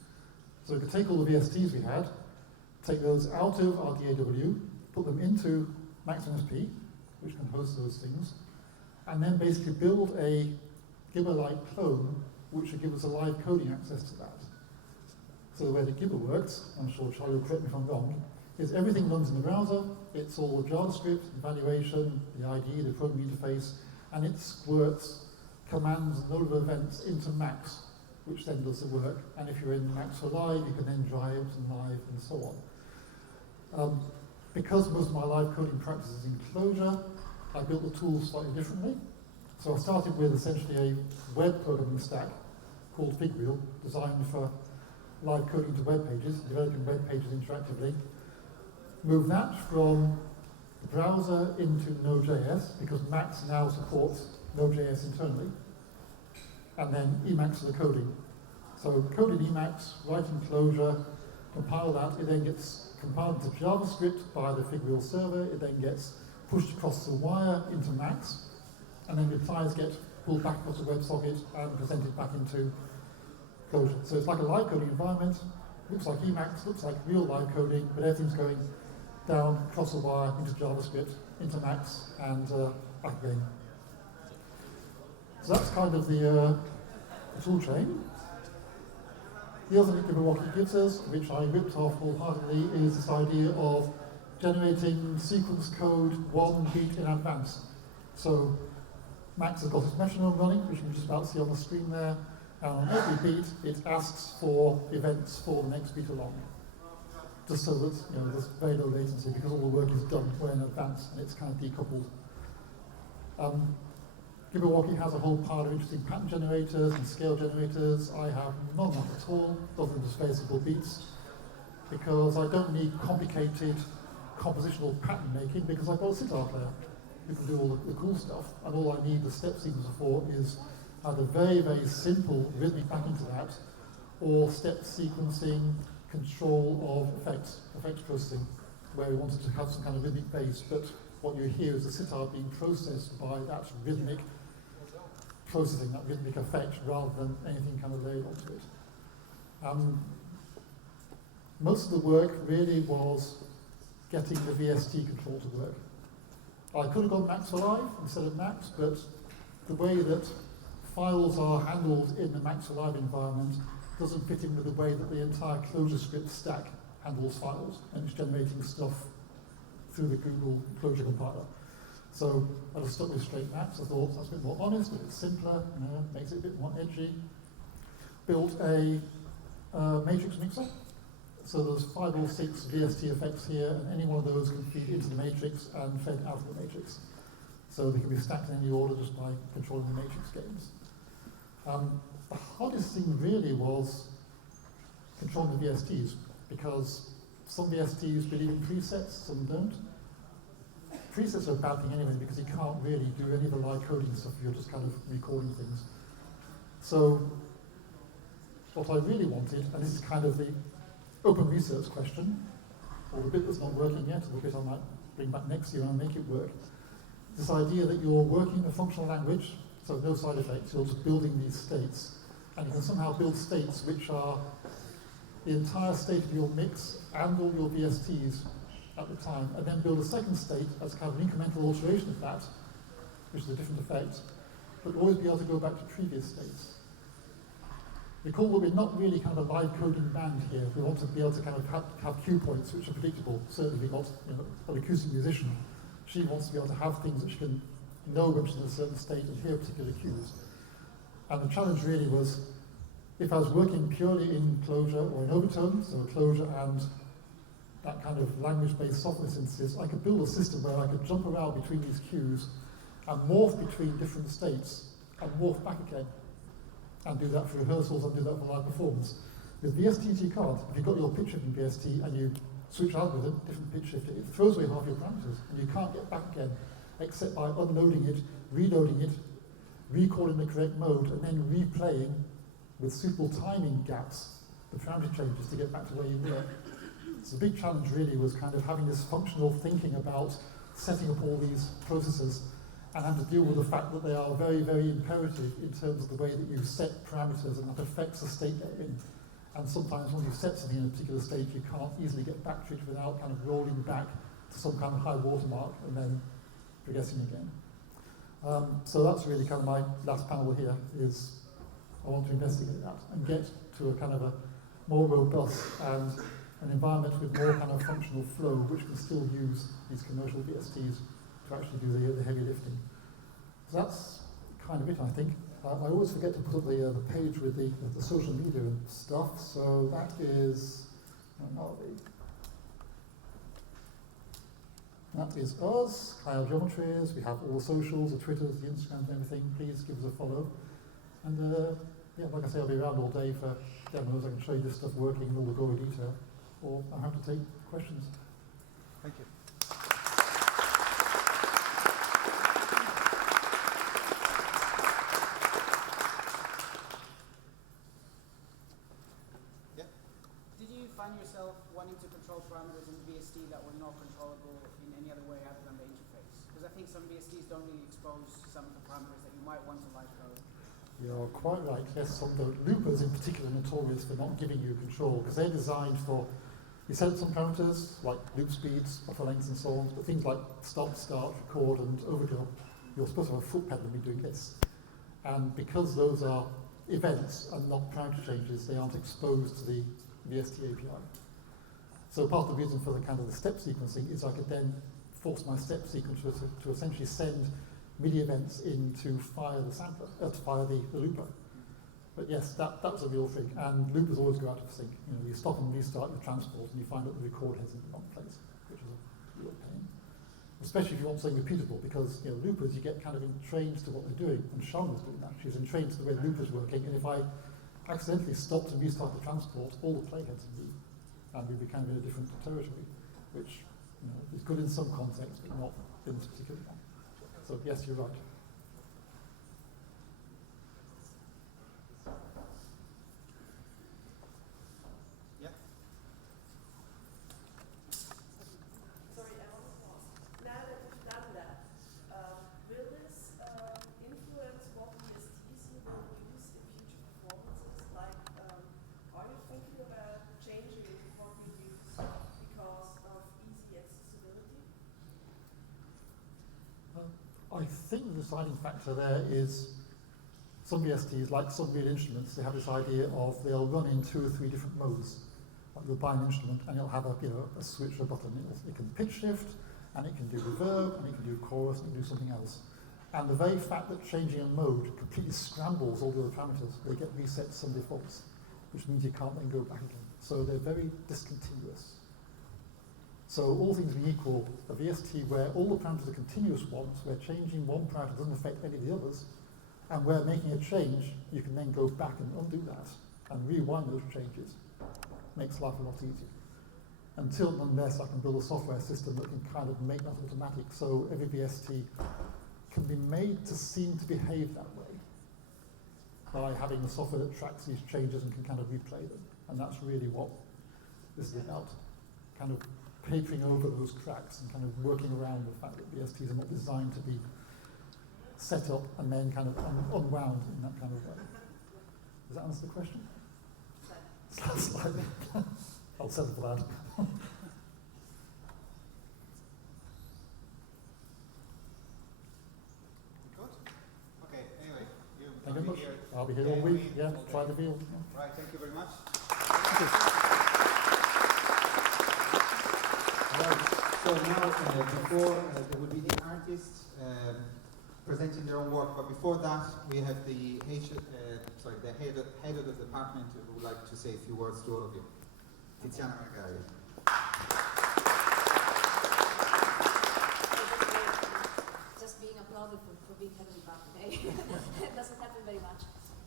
So we could take all the VSTs we had, take those out of our DAW, put them into MaxMSP, which can host those things, and then basically build a Gibber-like clone which would give us a live coding access to that. So the way that Gibber works, I'm sure Charlie will correct me if I'm wrong, is everything runs in the browser, it's all JavaScript, evaluation, the IDE, the programming interface, and it squirts commands and load of events into Max, which then does the work. And if you're in Max for Live, you can then drive and live and so on. Because most of my live coding practice is in Clojure, I built the tools slightly differently. So I started with essentially a web programming stack called Figwheel, designed for live coding to web pages, developing web pages interactively. Move that from the browser into Node.js, because Max now supports Node.js internally, and then Emacs for the coding. So code in Emacs, write in Clojure, compile that, it then gets compiled to JavaScript by the Figwheel server, it then gets pushed across the wire into Max, and then replies get pulled back across the WebSocket and presented back into Clojure. So it's like a live coding environment, looks like Emacs, looks like real live coding, but everything's going down across the wire into JavaScript, into Max, and back again. So that's kind of the tool chain. The other thing Gibberwalkie gives us, which I ripped off wholeheartedly, is this idea of generating sequence code 1 beat in advance. So Max has got its metronome running, which you can just about see on the screen there, and on every beat it asks for events for the next beat along. Just so that there's very low latency, because all the work is done way in advance and it's kind of decoupled. Gibberwalkie has a whole pile of interesting pattern generators and scale generators. I have none of that at all, other than just very simple beats, because I don't need complicated compositional pattern making, because I've got a sitar player who can do all the cool stuff, and all I need the step sequencer for is either very, very simple rhythmic backing to that, or step sequencing control of effects processing, where we wanted to have some kind of rhythmic base, but what you hear is the sitar being processed by that rhythmic processing, that rhythmic effect, rather than anything kind of laid onto it. Most of the work really was getting the VST control to work. I could have gone Max for Live instead of Max, but the way that files are handled in the Max for Live environment doesn't fit in with the way that the entire ClojureScript stack handles files, and it's generating stuff through the Google Clojure compiler. So I just stuck with straight Max. I thought that's a bit more honest, a bit simpler, makes it a bit more edgy. Built a matrix mixer. So there's 5 or 6 VST effects here, and any one of those can feed into the matrix and fed out of the matrix. So they can be stacked in any order just by controlling the matrix gains. The hardest thing really was controlling the VSTs, because some VSTs believe in presets, some don't. Presets are a bad thing anyway, because you can't really do any of the live coding stuff, you're just kind of recording things. So what I really wanted, and this is kind of the open research question, or the bit that's not working yet, or the bit I might bring back next year and make it work, this idea that you're working a functional language, so no side effects, you're just building these states, and you can somehow build states which are the entire state of your mix and all your VSTs at the time, and then build a second state as kind of an incremental alteration of that, which is a different effect, but always be able to go back to previous states. Recall that we're not really kind of a live coding band here. We want to be able to kind of have cue points which are predictable. Certainly we've got an acoustic musician. She wants to be able to have things that she can know when she's in a certain state and hear particular cues. And the challenge really was, if I was working purely in Clojure or in Overtone, so Clojure and that kind of language-based software synthesis, I could build a system where I could jump around between these cues and morph between different states and morph back again, and do that for rehearsals and do that for live performance. With VSTs you can't. If you've got your pitch shifting VST and you switch algorithm, different pitch shift, it throws away half your parameters, and you can't get back again, except by unloading it, reloading it, recalling the correct mode, and then replaying with suitable timing gaps the parameter changes to get back to where you were. So the big challenge really was kind of having this functional thinking about setting up all these processes and have to deal with the fact that they are very, very imperative in terms of the way that you set parameters, and that affects the state they're in. And sometimes when you set something in a particular state, you can't easily get back to it without kind of rolling back to some kind of high watermark and then progressing again. So that's really kind of my last panel here, is I want to investigate that and get to a kind of a more robust and an environment with more kind of functional flow, which can still use these commercial VSTs to actually do the heavy lifting. So that's kind of it, I think. I always forget to put up the page with the social media and stuff, so that is, that is us, Kyle Geometries. We have all the socials, the Twitters, the Instagrams and everything. Please give us a follow. And yeah, like I say, I'll be around all day for demos. I can show you this stuff working in all the gory detail, or I'm happy to take questions. Thank you. Did you find yourself wanting to control parameters in VST that were not controllable in any other way other than the interface? Because I think some VSTs don't really expose some of the parameters that you might want to live code. You're quite right. Yes, some of the loopers in particular are notorious for not giving you control because they're designed for, you set some parameters like loop speeds, buffer lengths and so on, but things like stop, start, record and overkill, you're supposed to have a foot pedal and be doing this. And because those are events and not parameter changes, they aren't exposed to the VST API. So part of the reason for the kind of the step sequencing is I could then force my step sequencer to essentially send MIDI events in to fire the sampler, to fire the looper. But yes, that was a real thing. And loopers always go out of sync. You know, you stop and restart your transport and you find that the record head's in the wrong place, which is a real pain. Especially if you want something repeatable, because you know, loopers, you get kind of entrained to what they're doing. And Sean was doing that. She was entrained to the way the looper's working. And if I accidentally stopped and restarted the transport, all the playheads would move. And we'd be kind of in a different territory, which you know, is good in some context, but not in this particular one. So yes, you're right. Yeah. Sorry, I want to ask. Now that you've done that, will this influence what VSTs you will use in future performances? Like, are you thinking about changing what you use because of easy accessibility? I think the deciding factor there is some VSTs, like some real instruments, they have this idea of they'll run in 2 or 3 different modes. Like you'll buy an instrument and it'll have a switch or a button. It can pitch shift, and it can do reverb, and it can do chorus, and it can do something else. And the very fact that changing a mode completely scrambles all the other parameters, they get reset to some defaults, which means you can't then go back again. So they're very discontinuous. So all things being equal, a VST where all the parameters are continuous ones, where changing one parameter doesn't affect any of the others, and where making a change, you can then go back and undo that and rewind those changes. Makes life a lot easier. Until and unless I can build a software system that can kind of make that automatic, so every VST can be made to seem to behave that way by having a software that tracks these changes and can kind of replay them. And that's really what this is about. Kind of papering over those cracks and kind of working around the fact that VSTs are not designed to be set up and then kind of unwound in that kind of way. Does that answer the question? Slightly. I'll settle for that. Good. Okay, anyway, Thank you very much. here. I'll be here all week. Yeah, try the field. Right, thank you very much. Thank you. Right, so now, before there will be the artists presenting their own work, but before that, we have the head of the department who would like to say a few words to all of you. Tiziana Margari. Just being applauded for being head of the department. It doesn't happen very much.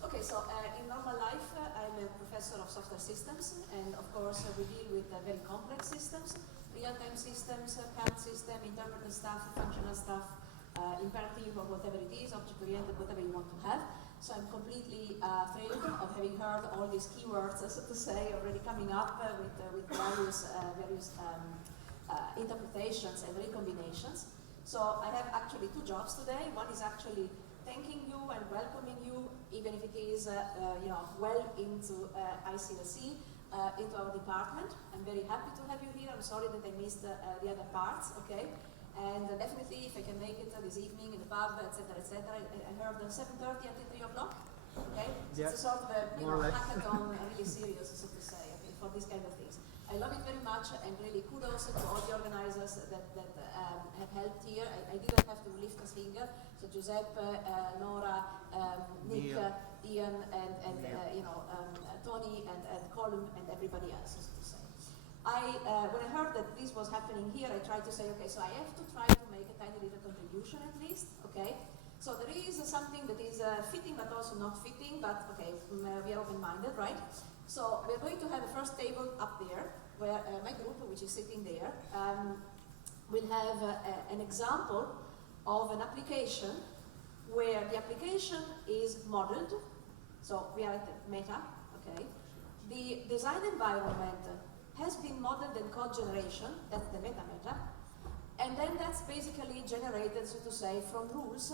Okay, so in normal life, I'm a professor of software systems, and of course we deal with very complex systems, real-time systems, CAD system, interpreter stuff, functional stuff, imperative or whatever it is, object-oriented, whatever you want to have. So I'm completely thrilled of having heard all these keywords, so to say, already coming up with various interpretations and recombinations. So I have actually 2 jobs today. One is actually thanking you and welcoming you, even if it is well into ICLC, into our department. I'm very happy to have you here. I'm sorry that I missed the other parts, okay? And definitely, if I can make it this evening in the pub, etc., etc., I heard 7:30 until 3 o'clock, okay? So Yeah. it's a sort of a More or less. hackathon, really serious, so to say, okay, for these kind of things. I love it very much, and really kudos to all the organizers that have helped here. I didn't have to lift a finger. So Giuseppe, Nora, Nick, Ian, and Tony, and Colin, and everybody else, so to say. When I heard that this was happening here, I tried to say, okay, so I have to try to make a tiny little contribution at least, okay? So there is something that is fitting but also not fitting, but okay, we are open-minded, right? So we're going to have a first table up there, where my group, which is sitting there, will have an example of an application where the application is modeled. So we are at the meta, okay? The design environment has been modeled in code generation, that's the meta, and then that's basically generated, so to say, from rules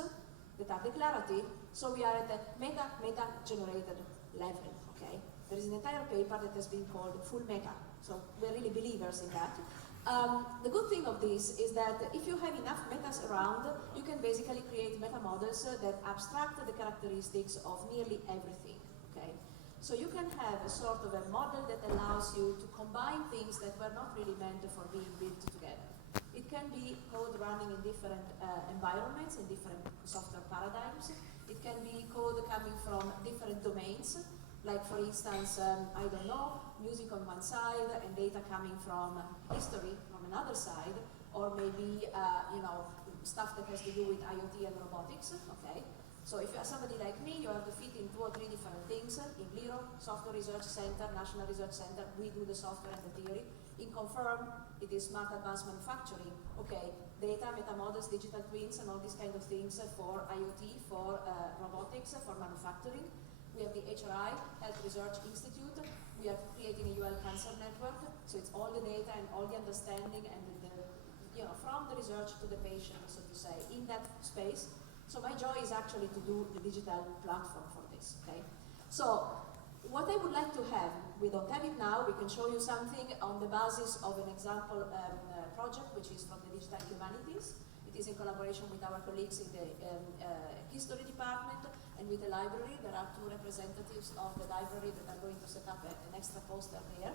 that are declarative, so we are at a meta-generated level, okay? There is an entire paper that has been called full meta, so we're really believers in that. The good thing of this is that if you have enough metas around, you can basically create meta models that abstract the characteristics of nearly everything, okay? So you can have a sort of a model that allows you to combine things that were not really meant for being built together. It can be code running in different environments, in different software paradigms. It can be code coming from different domains, like for instance, I don't know, music on one side and data coming from history from another side, or maybe stuff that has to do with IoT and robotics, okay? So if you are somebody like me, you have to fit in 2 or 3 different things. In Liro, Software Research Center, National Research Center, we do the software and the theory. In Confirm, it is smart advanced manufacturing. Okay, data, meta models, digital twins, and all these kind of things for IoT, for robotics, for manufacturing. We have the HRI, Health Research Institute. We are creating a UL cancer network, so it's all the data and all the understanding and from the research to the patient, so to say, in that space. So my joy is actually to do the digital platform for this, okay? So what I would like to have, we don't have it now, we can show you something on the basis of an example project, which is from the Digital Humanities. It is in collaboration with our colleagues in the History Department and with the library. There are 2 representatives of the library that are going to set up an extra poster there,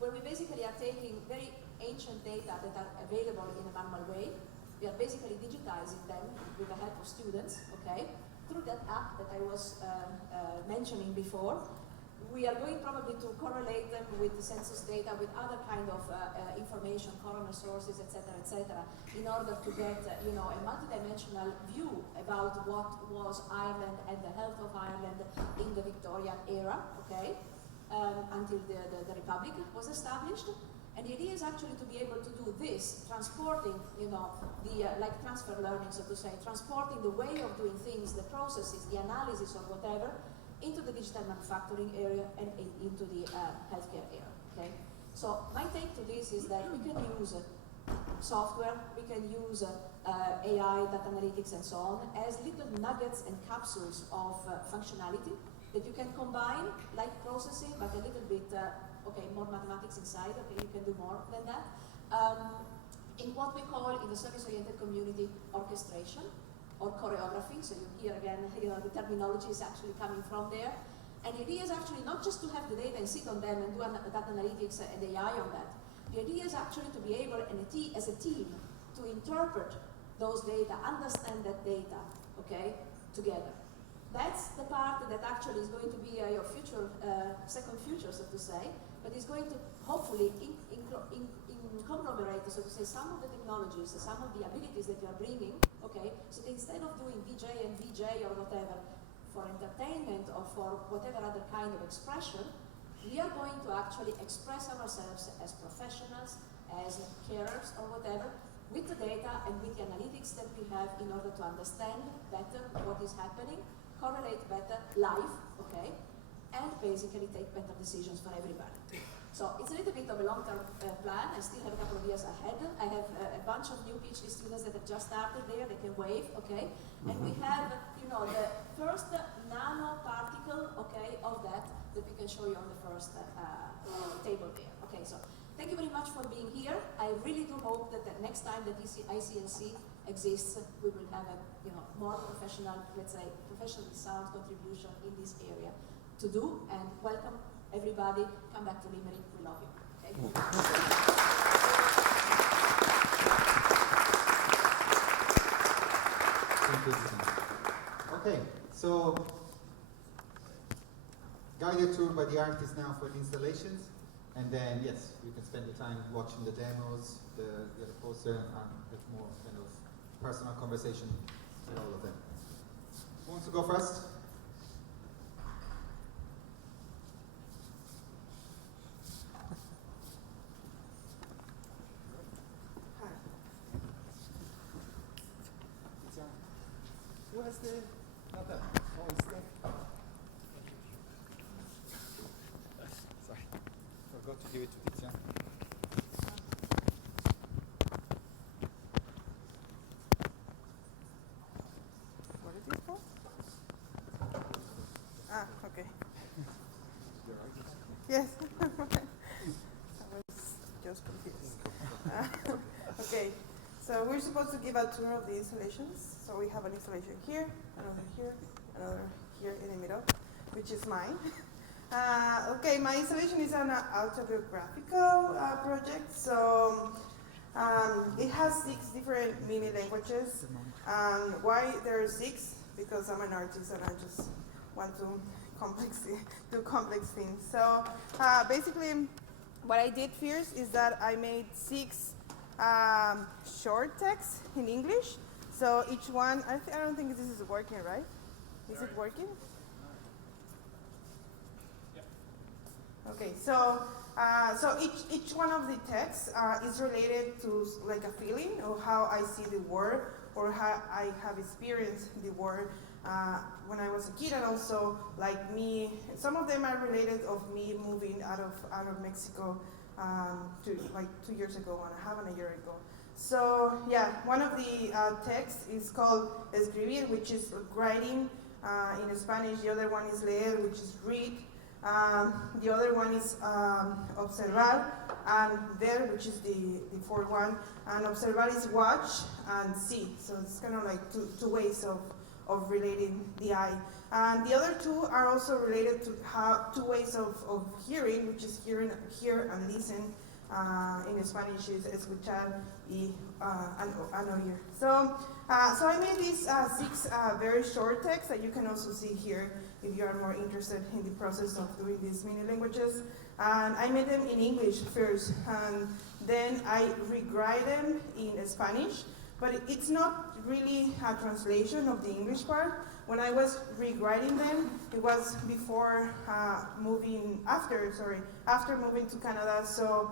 where we basically are taking very ancient data that are available in a manual way. We are basically digitizing them with the help of students, okay? Through that app that I was mentioning before. We are going probably to correlate them with the census data, with other kind of information, coroner sources, etc., in order to get a multidimensional view about what was Ireland and the health of Ireland in the Victorian era, okay? Until the Republic was established. And the idea is actually to be able to do this, transporting, like transfer learning, so to say, transporting the way of doing things, the processes, the analysis or whatever, into the digital manufacturing area and into the healthcare area, okay? So my take to this is that we can use software, we can use AI, data analytics and so on, as little nuggets and capsules of functionality that you can combine, like processing, but a little bit more mathematics inside, okay, you can do more than that. In what we call in the service-oriented community orchestration or choreography, so you hear again, the terminology is actually coming from there. And the idea is actually not just to have the data and sit on them and do data analytics and AI on that. The idea is actually to be able, as a team, to interpret those data, understand that data, okay, together. That's the part that actually is going to be your future, second future, so to say, but is going to hopefully conglomerate, so to say, some of the technologies, some of the abilities that you are bringing, okay, so that instead of doing DJ and VJ or whatever for entertainment or for whatever other kind of expression, we are going to actually express ourselves as professionals, as carers or whatever, with the data and with the analytics that we have in order to understand better what is happening, correlate better live, okay, and basically take better decisions for everybody. So it's a little bit of a long-term plan. I still have a couple of years ahead. I have a bunch of new PhD students that have just started there. They can wave, okay? And we have, the first nanoparticle, okay, of that we can show you on the first table there. Okay, so thank you very much for being here. I really do hope that the next time that ICLC exists, we will have a more professional, let's say, professionally sound contribution in this area to do. And welcome everybody. Come back to Limerick. We love you. Okay? Thank you. Okay, so guided tour by the artist now for the installations, and then yes, you can spend the time watching the demos, the poster, and get more kind of personal conversation with all of them. Who wants to go first? Who has the, not that, oh, it's there. Sorry, forgot to give it to Tiziana. What is it? Yes. I was just confused. Okay, so we're supposed to give a tour of the installations. So we have an installation here, another here in the middle, which is mine. Okay, my installation is an autobiographical project. So it has 6 different mini languages. Why there are 6? Because I'm an artist and I just want to do complex things. So basically, what I did first is that I made 6 short texts in English. So each one, I don't think this is working, right? Is it working? Okay, so each one of the texts is related to like a feeling or how I see the world or how I have experienced the world when I was a kid, and also like me. Some of them are related of me moving out of Mexico like 2 years ago and a year ago. So yeah, one of the texts is called escribir, which is writing in Spanish. The other one is leer, which is read. The other one is observar, and ver, which is the fourth one. And observar is watch, and see. So it's kind of like two ways of relating the eye. And the other 2 are also related to 2 ways of hearing, which is hear and listen. In Spanish is escuchar y oír. So I made these 6 very short texts that you can also see here if you are more interested in the process of doing these mini languages. And I made them in English first, and then I rewrite them in Spanish. But it's not really a translation of the English part. When I was rewriting them, it was before after moving to Canada. So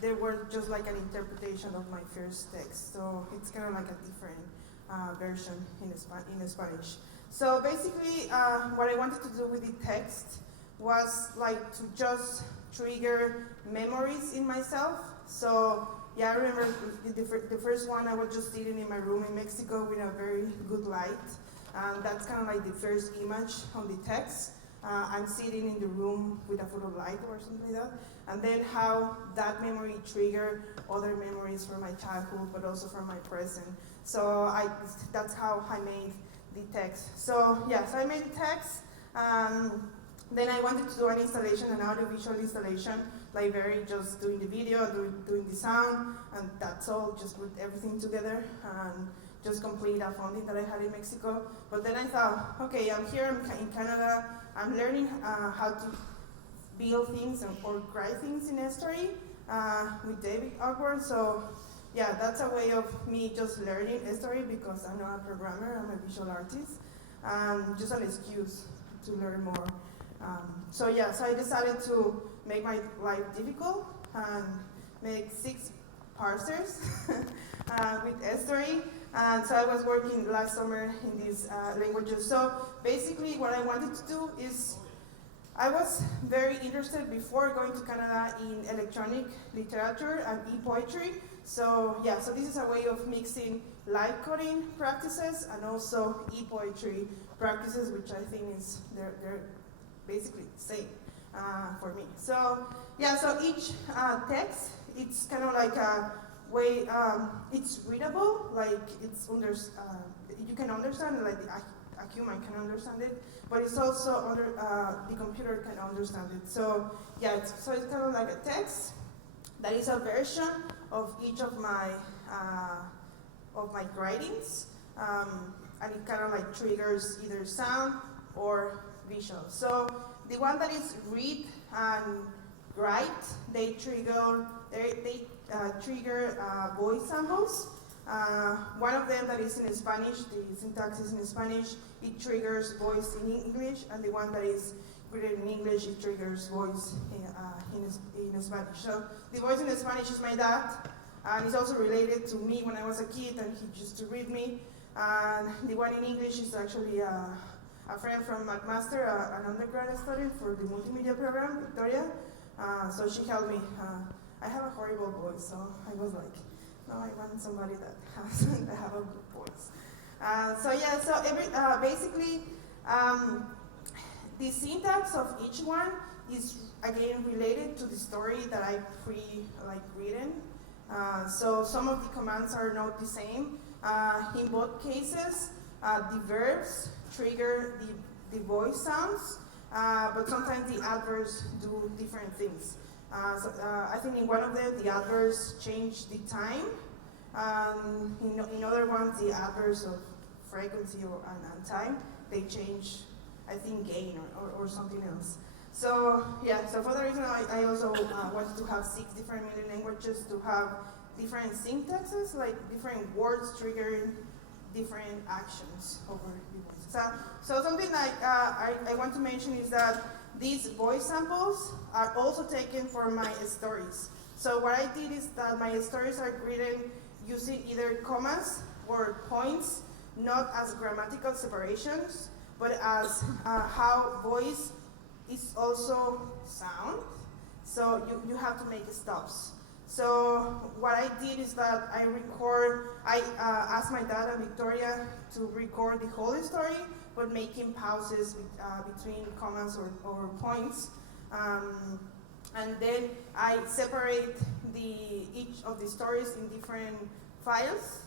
there were just like an interpretation of my first text. So it's kind of like a different version in Spanish. So basically, what I wanted to do with the text was like to just trigger memories in myself. So yeah, I remember the first one. I was just sitting in my room in Mexico with a very good light. That's kind of like the first image on the text. I'm sitting in the room with a full of light or something like that. And then how that memory triggered other memories from my childhood, but also from my present. So that's how I made the text. So yeah, so I made the text. Then I wanted to do an installation, an audiovisual installation, like very just doing the video, doing the sound, and that's all, just put everything together and just complete a funding that I had in Mexico. But then I thought, okay, I'm here in Canada, I'm learning how to build things or write things in history with David Awkward. So yeah, that's a way of me just learning history because I'm not a programmer, I'm a visual artist. Just an excuse to learn more. So yeah, so I decided to make my life difficult and make 6 parsers with history. And so I was working last summer in these languages. So basically what I wanted to do is, I was very interested before going to Canada in electronic literature and e-poetry. So yeah, so this is a way of mixing live coding practices and also e-poetry practices, which I think is, they're basically the same for me. So yeah, so each text, it's kind of like a way, it's readable, like it's you can understand it, like a human can understand it, but it's also the computer can understand it. So yeah, so it's kind of like a text that is a version of each of my writings, and it kind of like triggers either sound or visual. So the one that is read and write, they trigger voice samples. One of them that is in Spanish, the syntax is in Spanish, it triggers voice in English, and the one that is written in English, it triggers voice in Spanish. So the voice in Spanish is my dad, and it's also related to me when I was a kid, and he used to read me. And the one in English is actually a friend from McMaster, an undergraduate student for the multimedia program, Victoria. So she helped me. I have a horrible voice, so I was like, no, I want somebody that has I have a good voice. So yeah, so basically, the syntax of each one is again related to the story that I written. So some of the commands are not the same. In both cases, the verbs trigger the voice sounds, but sometimes the adverbs do different things. I think in one of them, the adverbs change the time. In other ones, the adverbs of frequency and time, they change, I think, gain or something else. So yeah, so for that reason, I also wanted to have 6 different media languages to have different syntaxes, like different words triggering different actions over the voices. So something like I want to mention is that these voice samples are also taken for my stories. So what I did is that my stories are written using either commas or points, not as grammatical separations, but as how voice is also sound. So you have to make stops. So what I did is that I asked my dad and Victoria to record the whole story, but making pauses between commas or points. And then I separate each of the stories in different files.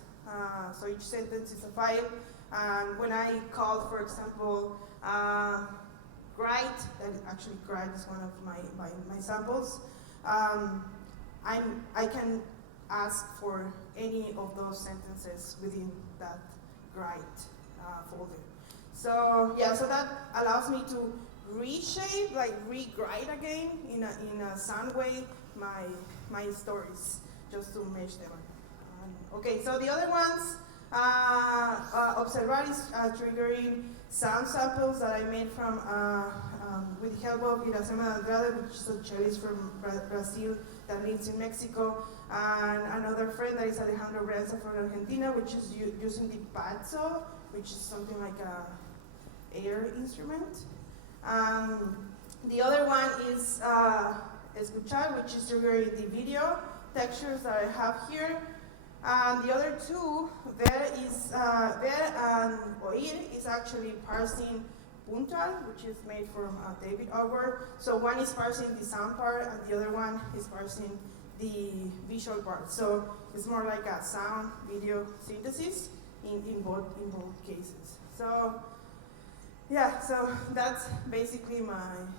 So each sentence is a file. And when I call, for example, grind, that actually grind is one of my samples, I can ask for any of those sentences within that grind folder. So yeah, so that allows me to reshape, re-grind again in a sound way my stories, just to mesh them. Okay, so the other ones, Observar is triggering sound samples that I made from with the help of Iracema Andrade, which is a cellist from Brazil that lives in Mexico, and another friend that is Alejandro Brenza from Argentina, which is using the pazzo, which is something like a air instrument. The other one is Escuchar, which is triggering the video textures that I have here. And the other two, Ver and Oír, is actually parsing Puntal, which is made from David Ogwer. So one is parsing the sound part, and the other one is parsing the visual part. So it's more like a sound video synthesis in both cases. So yeah, so that's basically my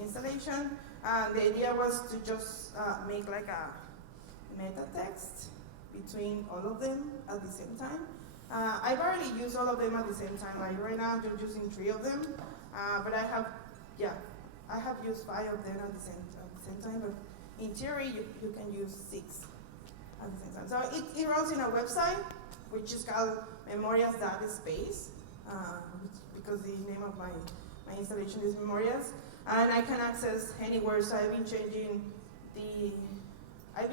installation. The idea was to just make like a meta text between all of them at the same time. I've already used all of them at the same time. Like right now, I'm just using 3 of them, but I have used 5 of them at the same time. But in theory, you can use 6 at the same time. So it runs in a website, which is called Memorias.space, because the name of my installation is Memorias, and I can access anywhere. So I've been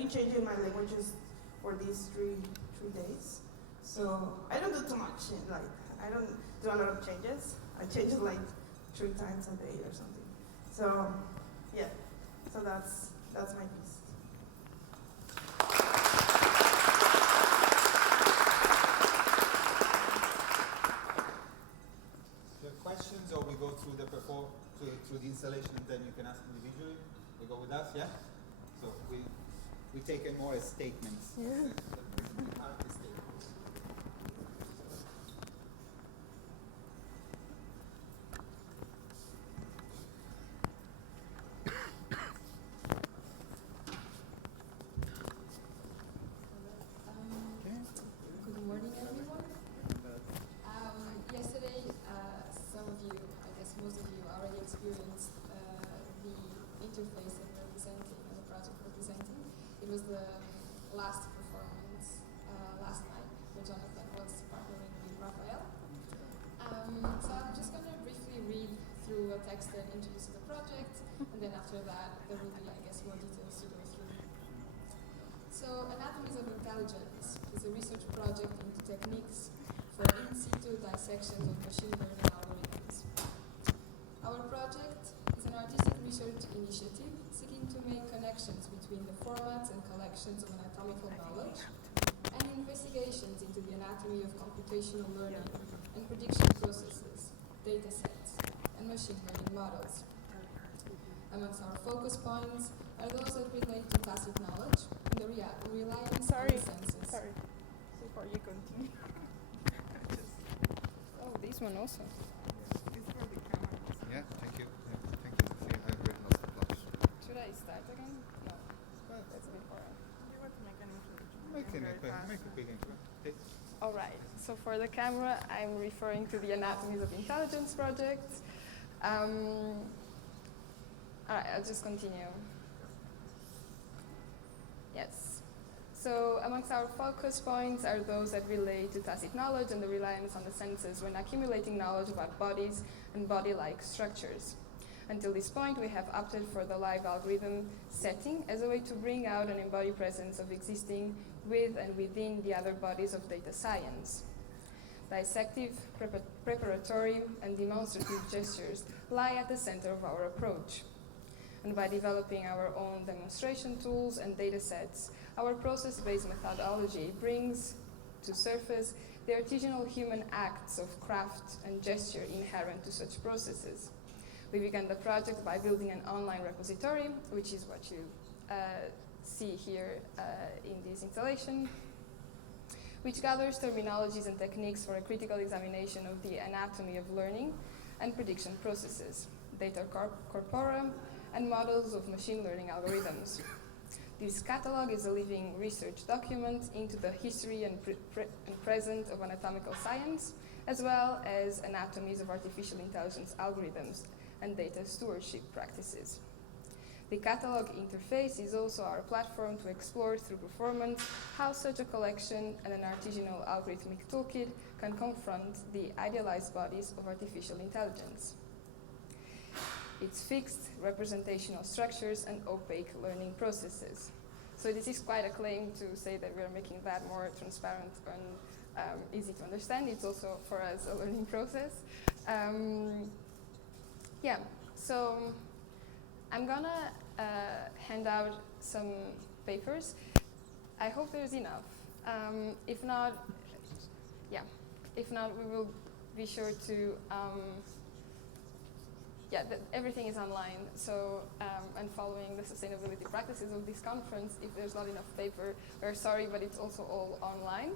changing my languages for these 3 days. So I don't do too much. I don't do a lot of changes. I change it 3 times a day or something. So yeah. So that's my piece. Do you have questions, or we go through through the installation and then you can ask individually? We go with us, yeah? So we take it more as statements. Yeah. Good morning, everyone. Yesterday, some of you, I guess most of you, already experienced the interface that we're presenting and the project we're presenting. It was the last performance last night where Jonathan was partnering with Raphael. So I'm just going to briefly read through a text that introduces the project, and then after that there will be, I guess, more details to go through. So Anatomies of Intelligence is a research project into techniques for in situ dissections of machine learning algorithms. Our project is an artistic research initiative seeking to make connections between the formats and collections of anatomical knowledge and investigations into the anatomy of computational learning and prediction processes, data sets, and and machine learning models. Amongst our focus points are those that relate to tacit knowledge and the reliance on the senses. Sorry. Before you continue. Oh, this one also. Yeah, thank you. Yeah, thank you. See, I've written lots of plots. Should I start again? No. That's before. You want to make an introduction? Make a quick intro. All right. So for the camera, I'm referring to the Anatomies of Intelligence project. All right, I'll just continue. Yes. So amongst our focus points are those that relate to tacit knowledge and the reliance on the senses when accumulating knowledge about bodies and body-like structures. Until this point, we have opted for the live algorithm setting as a way to bring out an embodied presence of existing with and within the other bodies of data science. Dissective, preparatory, and demonstrative gestures lie at the center of our approach. And by developing our own demonstration tools and data sets, our process-based methodology brings to surface the artisanal human acts of craft and gesture inherent to such processes. We began the project by building an online repository, which is what you see here in this installation, which gathers terminologies and techniques for a critical examination of the anatomy of learning and prediction processes, data corpora, and models of machine learning algorithms. This catalog is a living research document into the history and present of anatomical science, as well as anatomies of artificial intelligence algorithms and data stewardship practices. The catalog interface is also our platform to explore through performance how such a collection and an artisanal algorithmic toolkit can confront the idealized bodies of artificial intelligence, its fixed representational structures and opaque learning processes. So this is quite a claim to say that we are making that more transparent and easy to understand. It's also for us a learning process. Yeah, so I'm gonna hand out some papers. I hope there's enough. If not, we will be sure to, everything is online. So, and following the sustainability practices of this conference, if there's not enough paper, we're sorry, but it's also all online.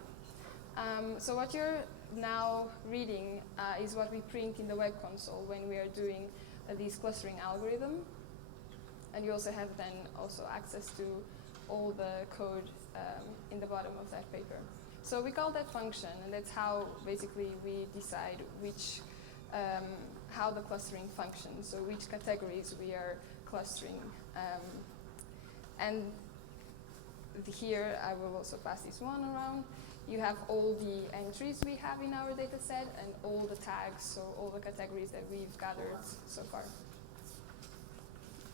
So what you're now reading is what we print in the web console when we are doing this clustering algorithm. And you also have then also access to all the code in the bottom of that paper. So we call that function, and that's how basically we decide which, how the clustering functions, so which categories we are clustering. And here I will also pass this one around. You have all the entries we have in our data set and all the tags, so all the categories that we've gathered so far.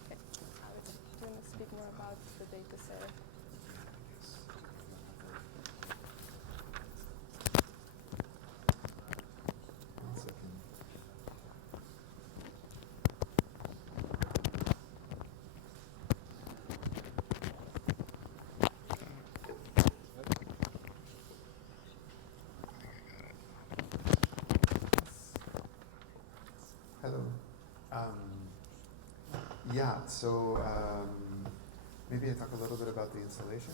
Okay. Do you want to speak more about the data set? Hello. So maybe I talk a little bit about the installation.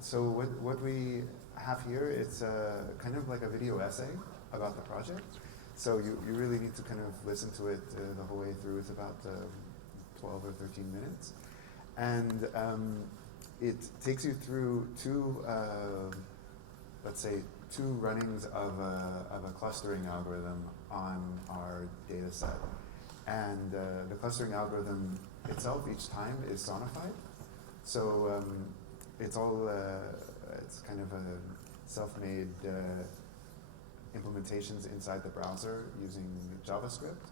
So what we have here, it's kind of like a video essay about the project. So you really need to kind of listen to it the whole way through. It's about 12 or 13 minutes. And it takes you through two runnings of a clustering algorithm on our data set. And the clustering algorithm itself each time is sonified. So it's all, it's kind of a self-made implementations inside the browser using JavaScript,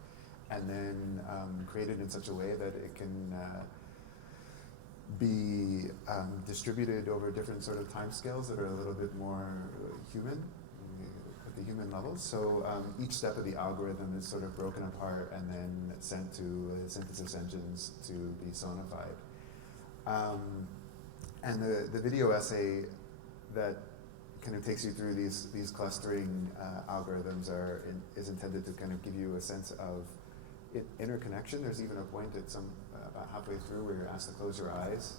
and then created in such a way that it can be distributed over different sort of timescales that are a little bit more human, at the human level. So each step of the algorithm is sort of broken apart and then sent to synthesis engines to be sonified. And the video essay that kind of takes you through these clustering algorithms is intended to kind of give you a sense of interconnection. There's even a point at about halfway through where you're asked to close your eyes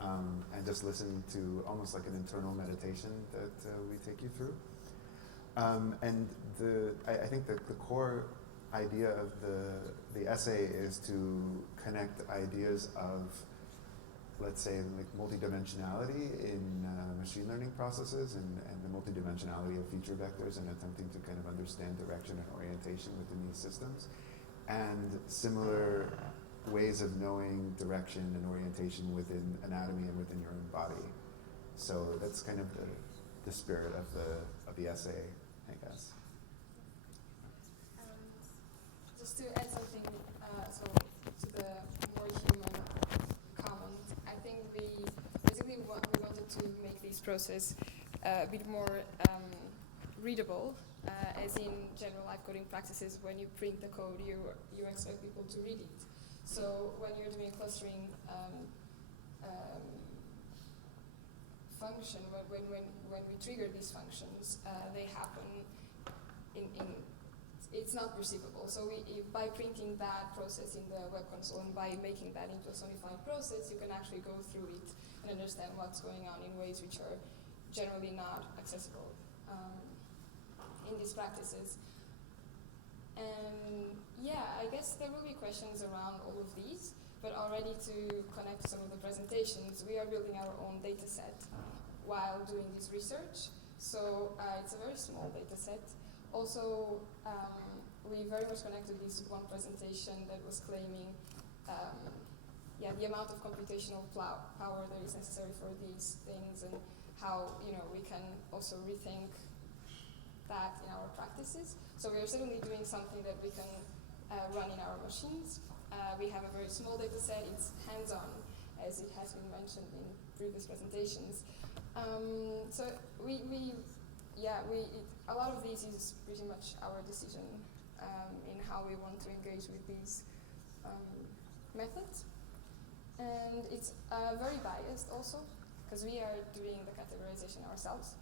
and just listen to almost like an internal meditation that we take you through. And I think that the core idea of the essay is to connect ideas of, let's say, like multidimensionality in machine learning processes and the multidimensionality of feature vectors and attempting to kind of understand direction and orientation within these systems, and similar ways of knowing direction and orientation within anatomy and within your own body. So that's kind of the spirit of the essay, I guess. Just to add something, so to the more human comment, I think we wanted to make this process a bit more readable, as in general life coding practices. When you print the code, you expect people to read it. So when you're doing a clustering function, when we trigger these functions, they happen in it's not perceivable. So by printing that process in the web console and by making that into a sonified process, you can actually go through it and understand what's going on in ways which are generally not accessible in these practices. And yeah, I guess there will be questions around all of these, but already to connect to some of the presentations, we are building our own data set while doing this research. So it's a very small data set. Also, we very much connected this to one presentation that was claiming the amount of computational power that is necessary for these things, and how we can also rethink that in our practices. So we are certainly doing something that we can run in our machines. We have a very small data set. It's hands-on, as it has been mentioned in previous presentations. So a lot of this is pretty much our decision in how we want to engage with these methods. And it's very biased also, because we are doing the categorization ourselves.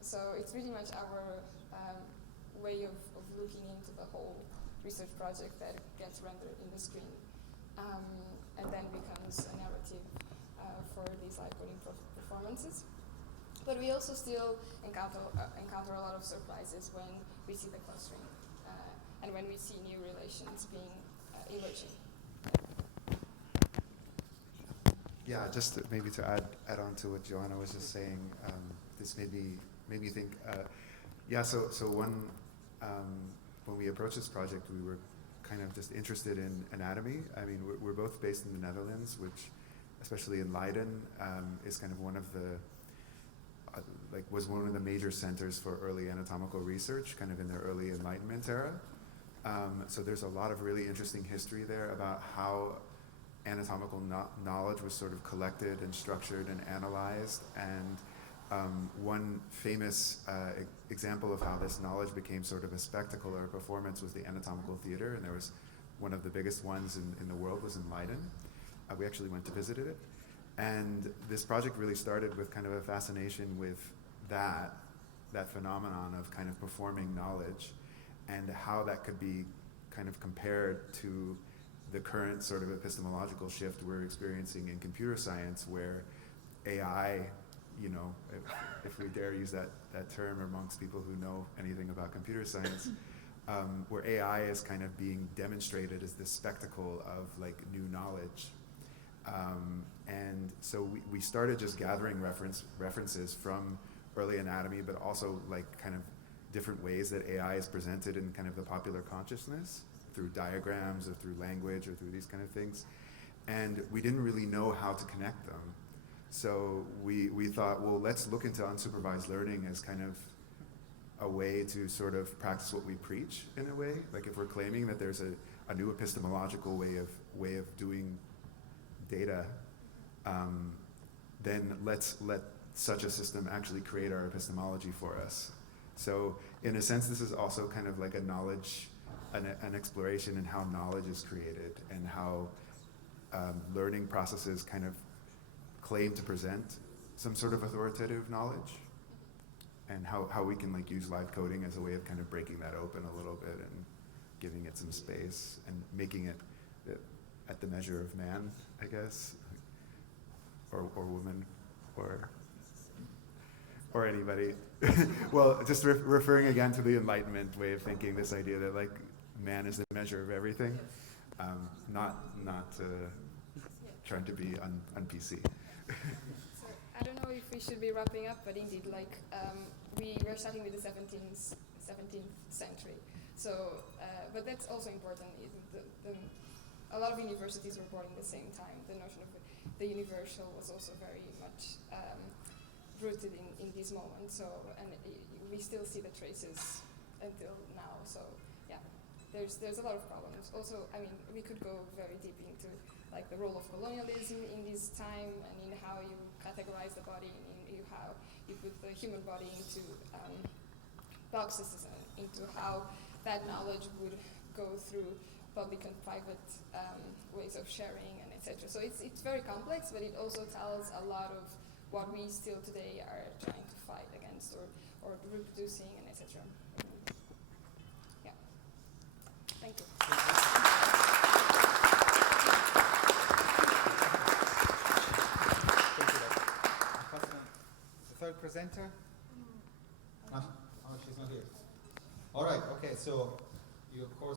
So it's pretty much our way of looking into the whole research project that gets rendered in the screen, and then becomes a narrative for these live coding performances. But we also still encounter a lot of surprises when we see the clustering and when we see new relations being emerging. Yeah, just maybe to add on to what Joanna was just saying, this made me think. So when we approached this project, we were kind of just interested in anatomy. I mean, we're both based in the Netherlands, which, especially in Leiden, is kind of one of the was one of the major centers for early anatomical research, kind of in the early Enlightenment era. So there's a lot of really interesting history there about how anatomical knowledge was sort of collected and structured and analyzed. And one famous example of how this knowledge became sort of a spectacle or a performance was the anatomical theater, and there was one of the biggest ones in the world was in Leiden. We actually went to visit it. And this project really started with kind of a fascination with that phenomenon of kind of performing knowledge, and how that could be kind of compared to the current sort of epistemological shift we're experiencing in computer science, where AI, if we dare use that term amongst people who know anything about computer science, where AI is kind of being demonstrated as this spectacle of like new knowledge. And so we started just gathering references from early anatomy, but also like kind of different ways that AI is presented in kind of the popular consciousness, through diagrams or through language or through these kind of things. And we didn't really know how to connect them. So we thought, well, let's look into unsupervised learning as kind of a way to sort of practice what we preach in a way. Like if we're claiming that there's a new epistemological way of doing data, then let's let such a system actually create our epistemology for us. So in a sense, this is also kind of like a knowledge, an exploration in how knowledge is created and how learning processes kind of claim to present some sort of authoritative knowledge, and how we can like use live coding as a way of kind of breaking that open a little bit and giving it some space and making it at the measure of man, I guess, or woman, or anybody. Well, just referring again to the Enlightenment way of thinking, this idea that like man is the measure of everything, not trying to be on PC. So I don't know if we should be wrapping up, but indeed, like we're starting with the 17th century. So, but that's also important. A lot of universities were born in the same time. The notion of the universal was also very much rooted in this moment. So, and we still see the traces until now. So, yeah, there's a lot of problems. Also, I mean, we could go very deep into like the role of colonialism in this time and in how you categorize the body, and in how you put the human body into boxes, and into how that knowledge would go through public and private ways of sharing, and etc. So it's very complex, but it also tells a lot of what we still today are trying to fight against, or reproducing, and etc. Yeah. Thank you. The third presenter? Oh, she's not here. All right. Okay. So you of course